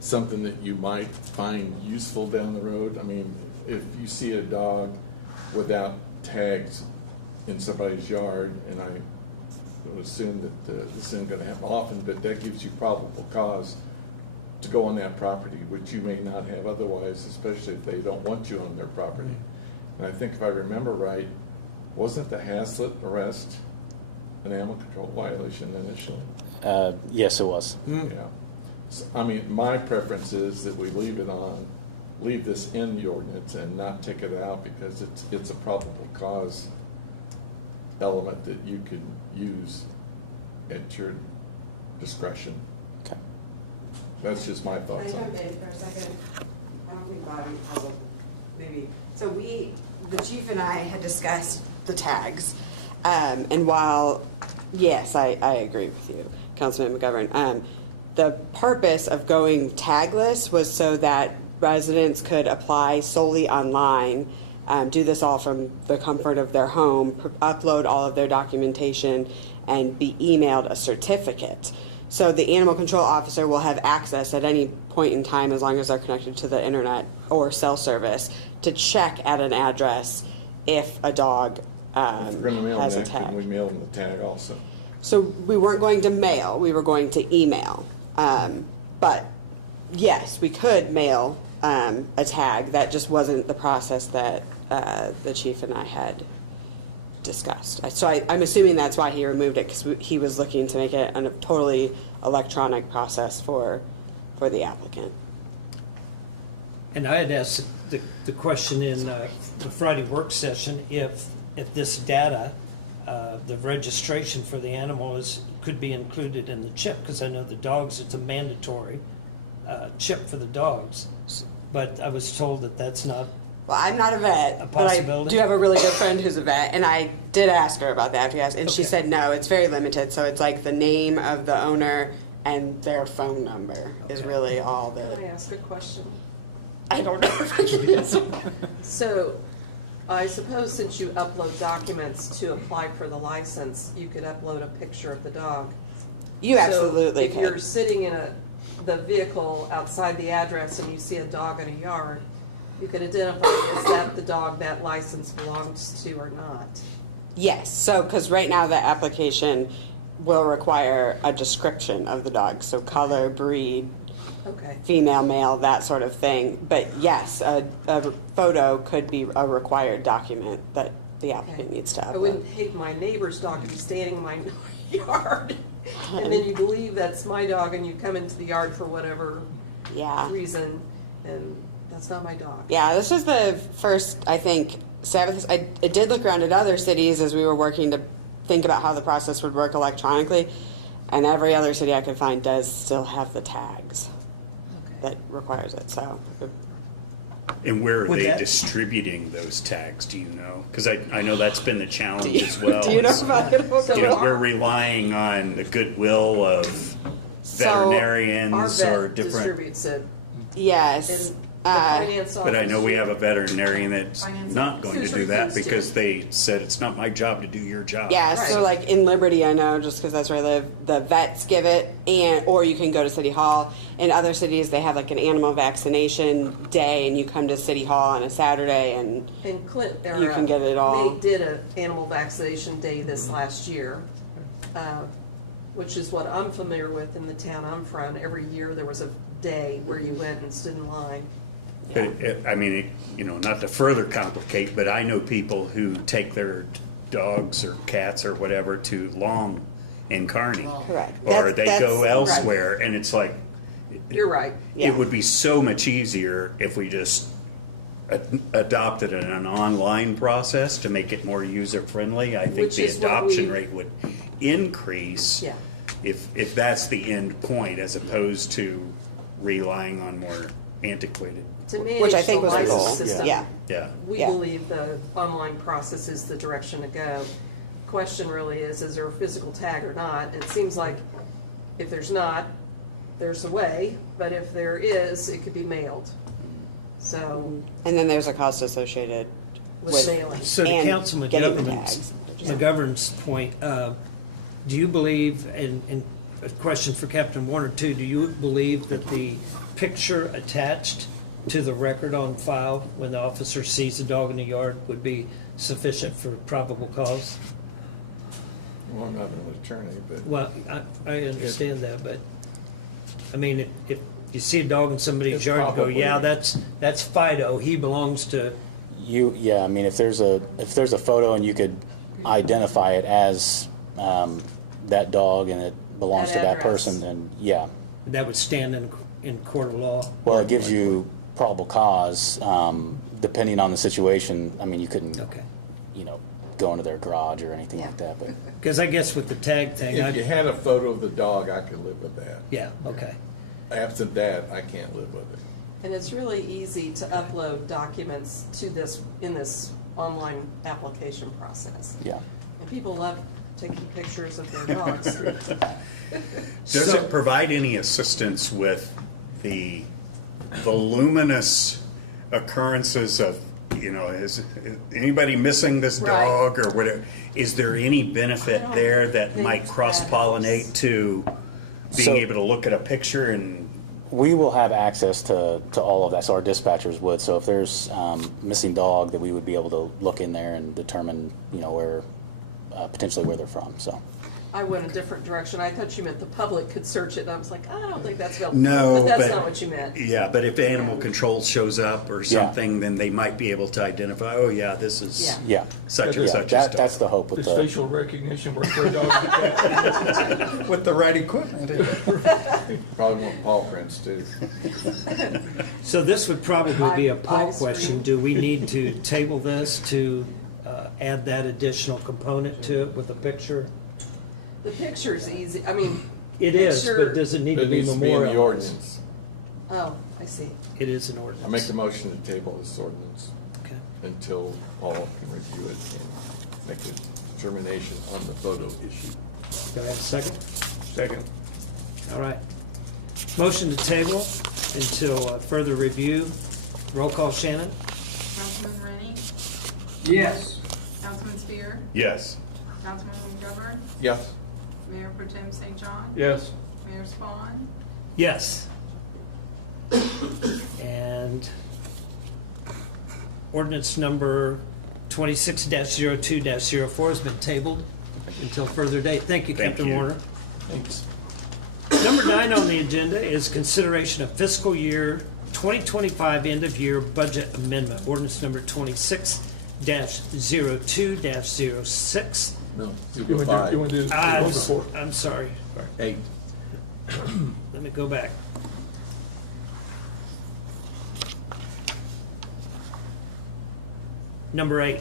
something that you might find useful down the road. I mean, if you see a dog without tags in somebody's yard, and I would assume that this isn't going to happen often, but that gives you probable cause to go on that property, which you may not have otherwise, especially if they don't want you on their property. And I think if I remember right, wasn't the Haslett arrest an animal control violation initially? Yes, it was. Yeah. So, I mean, my preference is that we leave this in the ordinance and not take it out because it's a probable cause element that you could use at your discretion. Okay. That's just my thoughts on Can I jump it. in for a second? I don't think Bobby has a, maybe. So the chief and I had discussed the tags. And while, yes, I agree with you, Councilman McGovern, the purpose of going tagless was so that residents could apply solely online, do this all from the comfort of their home, upload all of their documentation, and be emailed a certificate. So the animal control officer will have access at any point in time, as long as they're connected to the internet or cell service, to check at an address if a dog If we're going to mail has a them that, tag. can we mail them the tag also? So we weren't going to mail, we were going to email. But yes, we could mail a tag. That just wasn't the process that the chief and I had discussed. So I'm assuming that's why he removed it, because he was looking to make it a totally electronic process for the applicant. And I had asked the question in the Friday work session if this data, the registration for the animal could be included in the chip, because I know the dogs, it's a mandatory chip for the dogs. But I was told that that's not Well, I'm not a vet, a but I possibility. do have a really good friend who's a vet, and I did ask her about that, and she said no, it's very limited. So it's like the name of the owner and their phone number is really all Can I that. ask a question? I don't know if I can answer. So, I suppose since you upload documents to apply for the license, you could upload a picture of the dog. You absolutely So if could. you're sitting in a the vehicle outside the address and you see a dog in a yard, you can identify, is that the dog that license belongs to or not? Yes, so, because right now the application will require a description of the dog, so color, breed, Okay. female, male, that sort of thing. But yes, a photo could be a required document that the applicant needs to I upload. wouldn't hate my neighbor's dog to be standing in my yard, and then you believe that's my dog, and you come into the yard for whatever reason, and that's not my dog. Yeah, this was the first, I think, Sabbath. I did look around at other cities as we were working to think about how the process would work electronically, and every other city I could find does still have the tags that requires it. So. And where are Would they that- distributing those tags? Do you know? Because I know that's been the challenge as well. Do you know about it? You know, we're relying on the goodwill of veterinarians Our or vet different. distributes it. Yes. The finance But I know we have a office- veterinarian that's Finance not going to officer do that refused to. because they said it's not my job to do your job. Yeah, so like in Liberty, I know just because that's where I live, the vets give it, and or you can go to City Hall. In other cities, they have like an animal vaccination day, and you come to City Hall on a Saturday, and And Clint, you can get it all. They did an animal vaccination day this last year, which is what I'm familiar with in the town I'm from. Every year there was a day where you went and stood in line. But I mean, you know, not to further complicate, but I know people who take their dogs or cats or whatever to Long and Kearney. Correct. Or That's- they that's go elsewhere, and it's like, You're right. it would be so much easier if we just adopted an online process to make it more user-friendly. I think Which the is what adoption we- rate would increase Yeah. if that's the end point, as opposed to relying on more antiquated. To manage Which I think the was the license goal. system, Yeah. Yeah. we Yeah. believe the online process is the direction to go. Question really is there a physical tag or not? It seems like if there's not, there's a way, but if there is, it could be mailed. So, And then there's a cost associated with mailing. So to and Councilman getting the McGovern's, tags. McGovern's point, do you believe, and a question for Captain Warner too, do you believe that the picture attached to the record on file when the officer sees a dog in the yard would be sufficient for probable cause? Well, I'm not an attorney, but. Well, I understand that, but, I mean, if you see a dog in somebody's It's yard, you go, probably- yeah, that's Fido, he belongs to, Yeah, I mean, if there's a photo and you could identify it as that dog and it belongs That to that address. person, then yeah. that would stand in court of law? Well, it gives you probable cause, depending on the situation. I mean, you couldn't, go into their garage or anything like that, but. Because I guess with the tag thing, If you had a photo of the dog, I could live with that. Yeah, okay. Absent that, I can't live with it. And it's really easy to upload documents to this, in this online application process. Yeah. And people love taking pictures of their dogs. Does it provide any assistance with the voluminous occurrences of, is anybody missing this Right. dog or whatever? Is there any benefit there that might cross-pollinate to being So- able to look at a picture and? We will have access to all of that, so our dispatchers would. So if there's missing dog, that we would be able to look in there and determine, where, potentially where they're from, so. I went a different direction. I thought you meant the public could search it, and I was like, I don't think that's available. No, But that's not what you meant. Yeah, but if animal control shows up or something, then they might be able to identify, oh yeah, this is Yeah. such and Yeah, such a that- stuff. that's the hope with Does the. facial recognition work for a dog? With the right equipment. Probably want paw prints too. So this would probably be a I've poll question. screened. Do we need to table this to add that additional component to it with a picture? The picture's easy. I mean. It is, picture- but does it need to It be needs to be in the memorialized? ordinance. Oh, I see. It is an I ordinance. make the motion to table this ordinance Okay. until Paul can review it and make a determination on the photo issue. Do I have a second? Second. All right. Motion to table until further review. Roll call, Shannon? Councilman Rennie? Yes. Councilman Spear? Yes. Councilman McGovern? Yes. Mayor Pro Tem St. John? Yes. Mayor Spawn? Yes. And ordinance number 26-02-04 has been tabled until further date. Thank you, Thank Captain you. Warner. Thanks. Number 9 on the agenda is consideration of fiscal year 2025 end of year budget amendment. Ordinance number 26-02-06. No, You want to do one before? I'm sorry. 8. Let me go back. Number 8,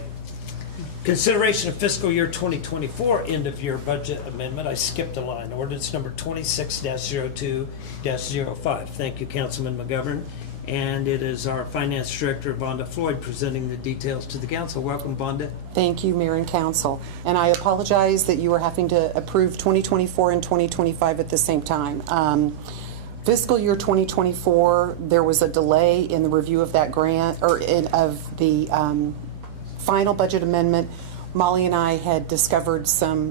consideration of fiscal year 2024 end of year budget amendment. I skipped a line. Ordinance number 26-02-05. Thank you, Councilman McGovern. And it is our Finance Director, Vonda Floyd, presenting the details to the council. Welcome, Vonda. Thank you, Mayor and Council. And I apologize that you are having to approve 2024 and 2025 at the same time. Fiscal year 2024, there was a delay in the review of that grant, or of the final budget amendment. Molly and I had discovered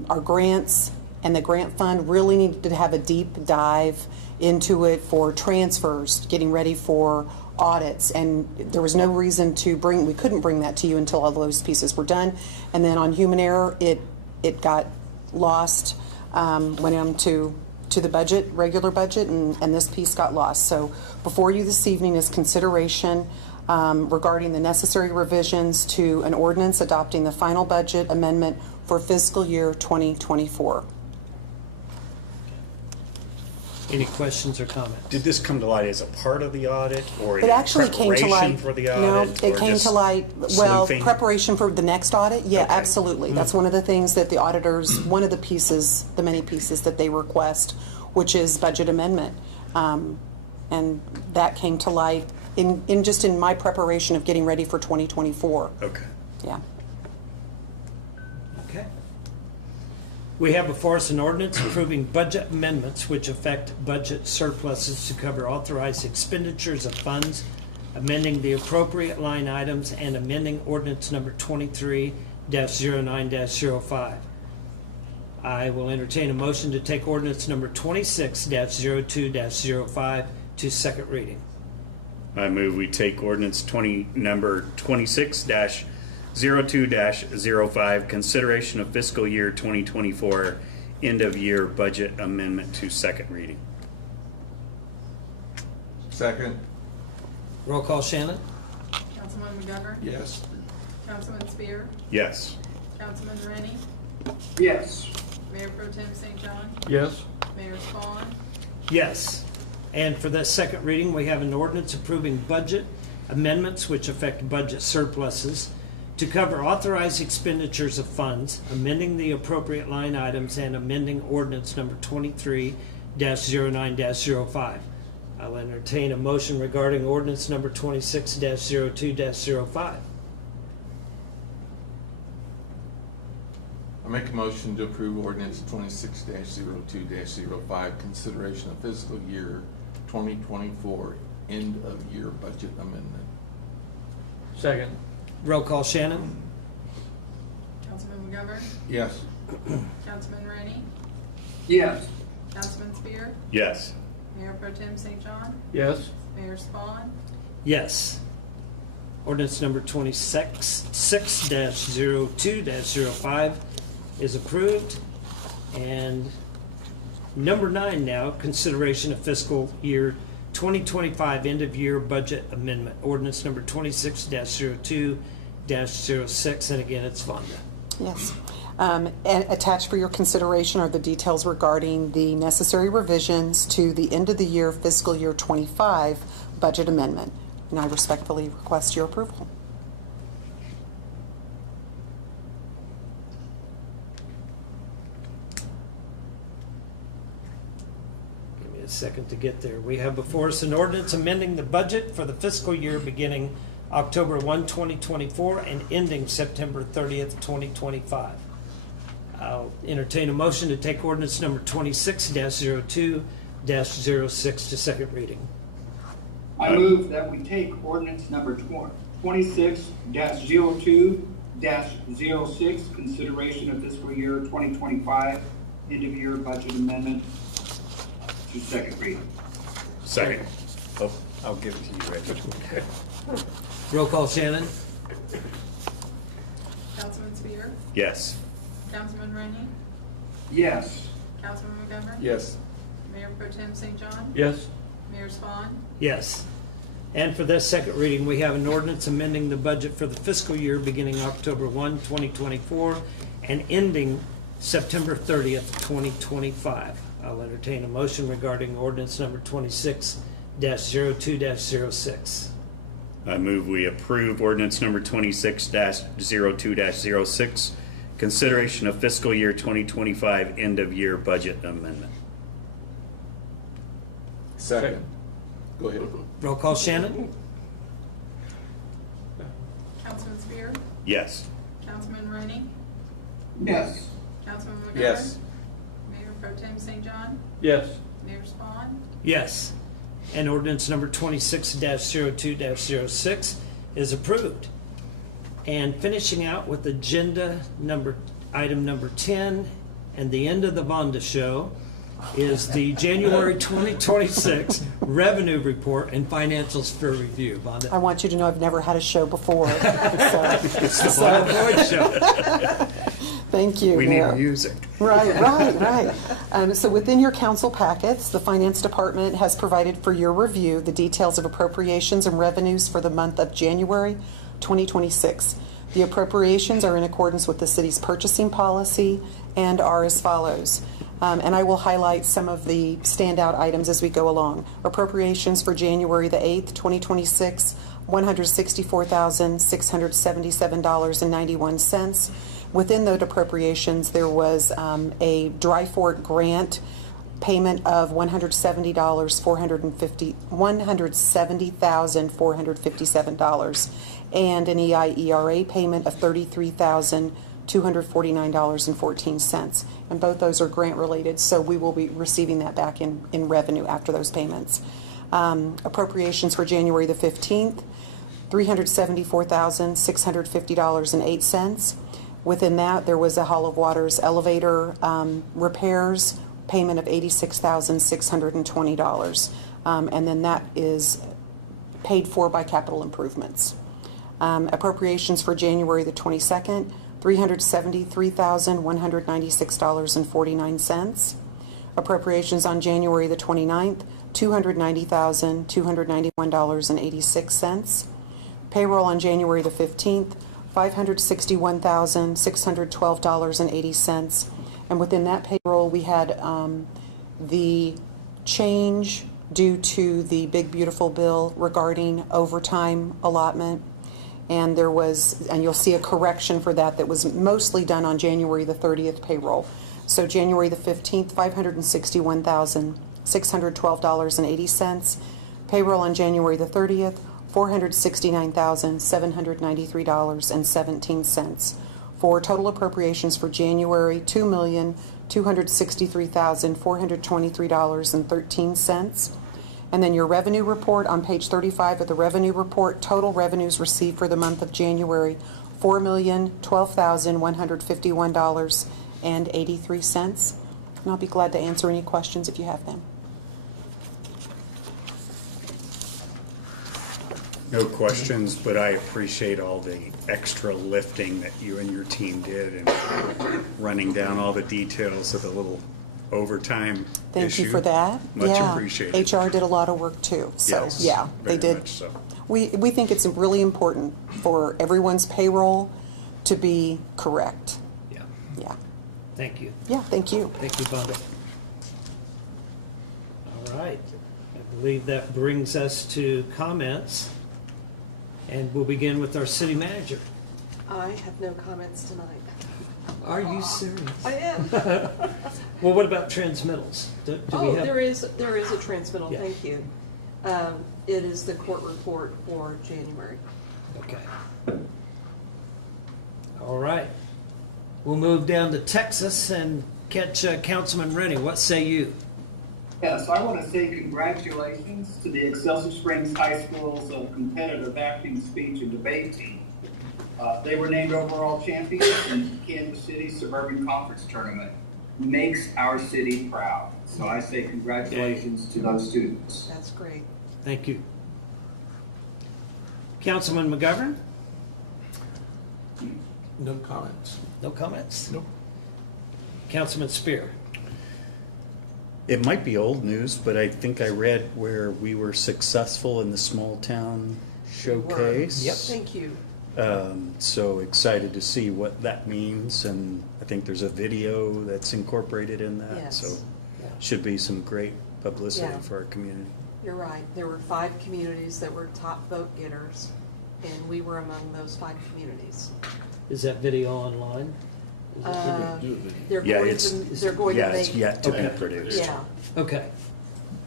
our grants and the grant fund really needed to have a deep dive into it for transfers, getting ready for audits, and there was no reason we couldn't bring that to you until all those pieces were done. And then on human error, it got lost, went on to the regular budget, and this piece got lost. So before you this evening is consideration regarding the necessary revisions to an ordinance adopting the final budget amendment for fiscal year 2024. Any questions or comments? Did this come to light as a part of the audit, or It actually came to light. for the No, audit? it or came just to light. Well, sleuthing? preparation for the next audit. Yeah, Okay. absolutely. That's one of the things that the auditors, one of the pieces, the many pieces that they request, which is budget amendment, and that came to light in my preparation of getting ready for 2024. Okay. Yeah. Okay. We have before us an ordinance approving budget amendments which affect budget surpluses to cover authorized expenditures of funds, amending the appropriate line items, and amending ordinance number 23-09-05. I will entertain a motion to take ordinance number 26-02-05 to second reading. I move we take ordinance number 26-02-05, consideration of fiscal year 2024 end of year budget amendment to second reading. Second. Roll call, Shannon. Councilman McGovern? Yes. Councilman Spear? Yes. Councilman Rennie? Yes. Mayor Pro Tem St. John? Yes. Mayor Spawn? Yes. And for the second reading, we have an ordinance approving budget amendments which affect budget surpluses to cover authorized expenditures of funds, amending the appropriate line items, and amending ordinance number 23-09-05. I'll entertain a motion regarding ordinance number 26-02-05. I make a motion to approve ordinance 26-02-05, consideration of fiscal year 2024 end of year budget amendment. Second. Roll call, Shannon. Councilman McGovern? Yes. Councilman Rennie? Yes. Councilman Spear? Yes. Mayor Pro Tem St. John? Yes. Mayor Spawn? Yes. Ordinance number 26-02-05 is approved. And number 9 now, consideration of fiscal year 2025 end of year budget amendment. Ordinance number 26-02-06, and again, it's Vonda. Yes. And attached for your consideration are the details regarding the necessary revisions to the end of the year fiscal year 25 budget amendment. And I respectfully request your approval. Give me a second to get there. We have before us an ordinance amending the budget for the fiscal year beginning October 1, 2024 and ending September 30th, 2025. I'll entertain a motion to take ordinance number 26-02-06 to second reading. I move that we take ordinance number 26-02-06, consideration of fiscal year 2025 end of year budget amendment to second reading. Second. Oh, I'll give it to you, Reggie. Okay. Roll call, Shannon? Councilman Spear, Yes. Councilman Rennie, Yes. Councilman Montgomery. Yes. Mayor Pro Tem St. John. Yes. Mayor Spawn. Yes. And for this second reading, we have an ordinance amending the budget for the fiscal year beginning October 1, 2024, and ending September 30th, 2025. I'll entertain a motion regarding ordinance number 26-02-06. I move we approve ordinance number 26-02-06, consideration of fiscal year 2025 end-of-year budget amendment. Second. Go ahead. Roll call, Shannon? Councilman Spear, Yes. Councilman Rennie, Yes. Councilman Montgomery. Yes. Mayor Pro Tem St. John. Yes. Mayor Spawn. Yes. And ordinance number 26-02-06 is approved. And finishing out with item number 10 and the end of the Vonda show is the January 2026 revenue report and financials for review. Vonda? I want you to know I've never had a show before. It's the Vonda Boyd show. Thank you, We Mayor. need music. Right. So within your council packets, the Finance Department has provided for your review the details of appropriations and revenues for the month of January 2026. The appropriations are in accordance with the city's purchasing policy and are as follows. And I will highlight some of the standout items as we go along. Appropriations for January the 8th, 2026, $164,677.91. Within those appropriations, there was a Dry Fort grant payment of $170,457 and an EIERA payment of $33,249.14. And both those are grant related, so we will be receiving that back in revenue after those payments. Appropriations for January the 15th, $374,650.08. Within that, there was a Hall of Waters elevator repairs payment of $86,620. And then that is paid for by capital improvements. Appropriations for January the 22nd, $373,196.49. Appropriations on January the 29th, $290,291.86. Payroll on January the 15th, $561,612.80. And within that payroll, we had the change due to the Big Beautiful Bill regarding overtime allotment. And there was, and you'll see a correction for that was mostly done on January the 30th payroll. So January the 15th, $561,612.80. Payroll on January the 30th, $469,793.17. For total appropriations for January, $2,263,423.13. And then your revenue report on page 35 of the revenue report, total revenues received for the month of January, $4,012,151.83. And I'll be glad to answer any questions if you have them. No questions, but I appreciate all the extra lifting that you and your team did and running down all the details of the little overtime Thank issue. you for that. Much Yeah. appreciated. HR did a lot of work too. So Yes, yeah, they very did. much so. We think it's really important for everyone's payroll to be correct. Yeah. Yeah. Thank you. Yeah, thank you. Thank you, Vonda. All right. I believe that brings us to comments. And we'll begin with our city manager. I have no comments tonight. Are you serious? I am. Well, what about transmittals? Do we have? there is a transmittal, Yeah. thank you. It is the court report for January. Okay. All right. We'll move down to Texas and catch Councilman Rennie. What say you? Yes, I want to say congratulations to the Excelsior Springs High School's competitive acting, speech, and debate team. They were named overall champions in Kansas City Suburban Conference Tournament. makes our city proud. So I say congratulations to those students. That's great. Thank you. Councilman McGovern? No comments. No comments? Nope. Councilman Spear? It might be old news, but I think I read where we were successful in the small town showcase. Yep. Thank you. So excited to see what that means, and I think there's a video that's incorporated in that. Yes. So should be some great publicity for our community. You're right. There were 5 communities that were top vote getters, and we were among those 5 communities. Is that video online? They're Yeah, going it's- to, they're going to it's make. yet to be produced. Yeah. Okay.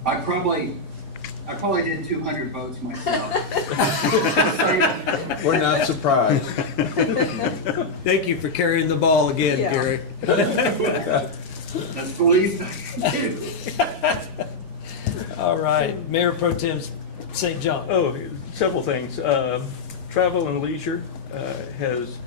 I probably did 200 votes myself. We're not surprised. Thank you for carrying the ball again, Yeah. Gary. That's the least I can do. All right, Mayor Pro Tem St. John. Oh, several things. Travel and Leisure has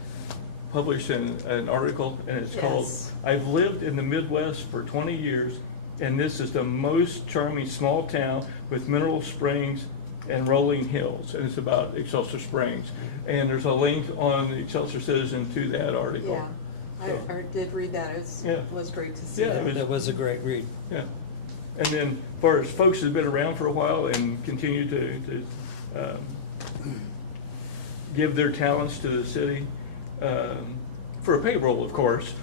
published an article, and it's called, "I've lived in the Midwest for 20 years, and this is the most charming small town with mineral springs and rolling hills." And it's about Excelsior Springs. And there's a link on the Excelsior Citizen to that article. Yeah, I did read that. It was great to see Yeah, that. That was a great read. Yeah. And then, as far as folks that have been around for a while and continue to give their talents to the city, for a payroll, of course.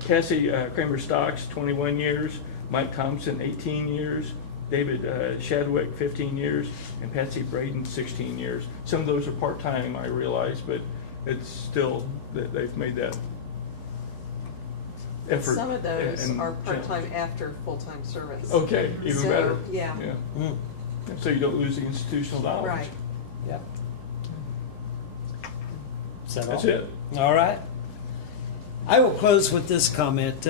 Cassie Kramer-Stocks, 21 years. Mike Thompson, 18 years. David Shadwick, 15 years. And Patsy Braden, 16 years. Some of those are part-time, I realize, but it's still that they've made that effort. Some of those and are part-time after full-time service. Okay, even better. Yeah. So you don't lose the institutional knowledge. Right. Yep. Is that That's all? it. All right. I will close with this comment.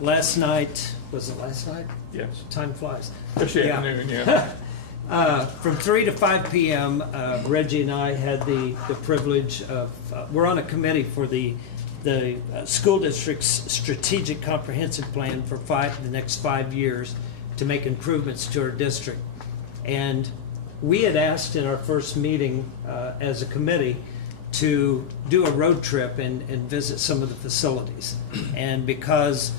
Last night, was it last night? Yes. Time flies. Especially afternoon, yeah. From 3 to 5 p.m., Reggie and I had the privilege of, we're on a committee for the school district's strategic comprehensive plan for the next 5 years to make improvements to our district. And we had asked in our first meeting as a committee to do a road trip and visit some of the facilities. And because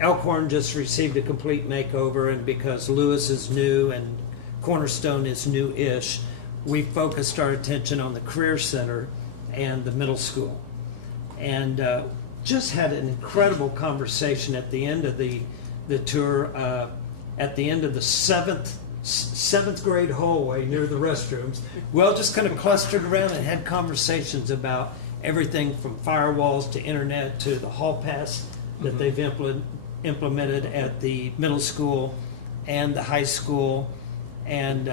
Elkhorn just received a complete makeover, and because Lewis is new and Cornerstone is new-ish, we focused our attention on the Career Center and the middle school. And just had an incredible conversation at the end of the tour, at the end of the seventh grade hallway near the restrooms. Well, just kind of clustered around and had conversations about everything from firewalls to internet to the hall pass that they've implemented at the middle school and the high school. And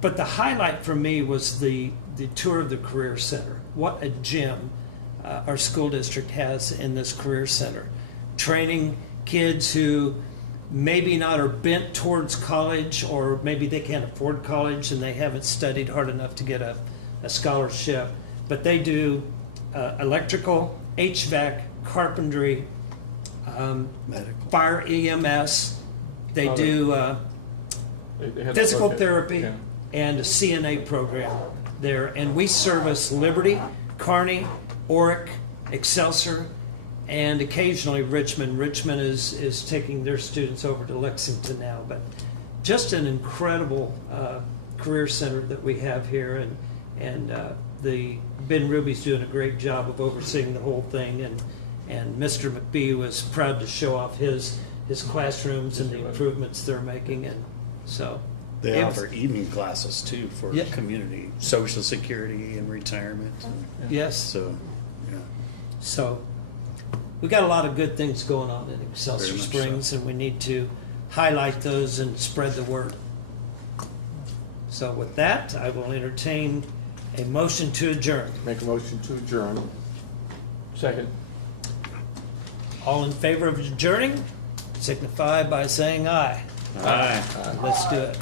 but the highlight for me was the tour of the Career Center. What a gem our school district has in this Career Center. Training kids who maybe not are bent towards college, or maybe they can't afford college and they haven't studied hard enough to get a scholarship, but they do electrical, HVAC, carpentry, medical, fire EMS. They do physical therapy and a CNA program there. And we service Liberty, Kearney, Oric, Excelsior, and occasionally Richmond. Richmond is taking their students over to Lexington now. But just an incredible career center that we have here, and the Ben Ruby's doing a great job of overseeing the whole thing, and Mr. McBee was proud to show off his classrooms and the improvements they're making, and so they offer evening classes too for community, Social Security and retirement. Yes. So, yeah. So we got a lot of good things going on in Excelsior Springs, and we need to highlight those and spread the word. So with that, I will entertain a motion to adjourn. Make a motion to adjourn. Second. All in favor of adjourning, signify by saying aye. Aye. Let's do it.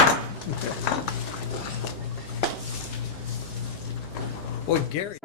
Boy, Gary.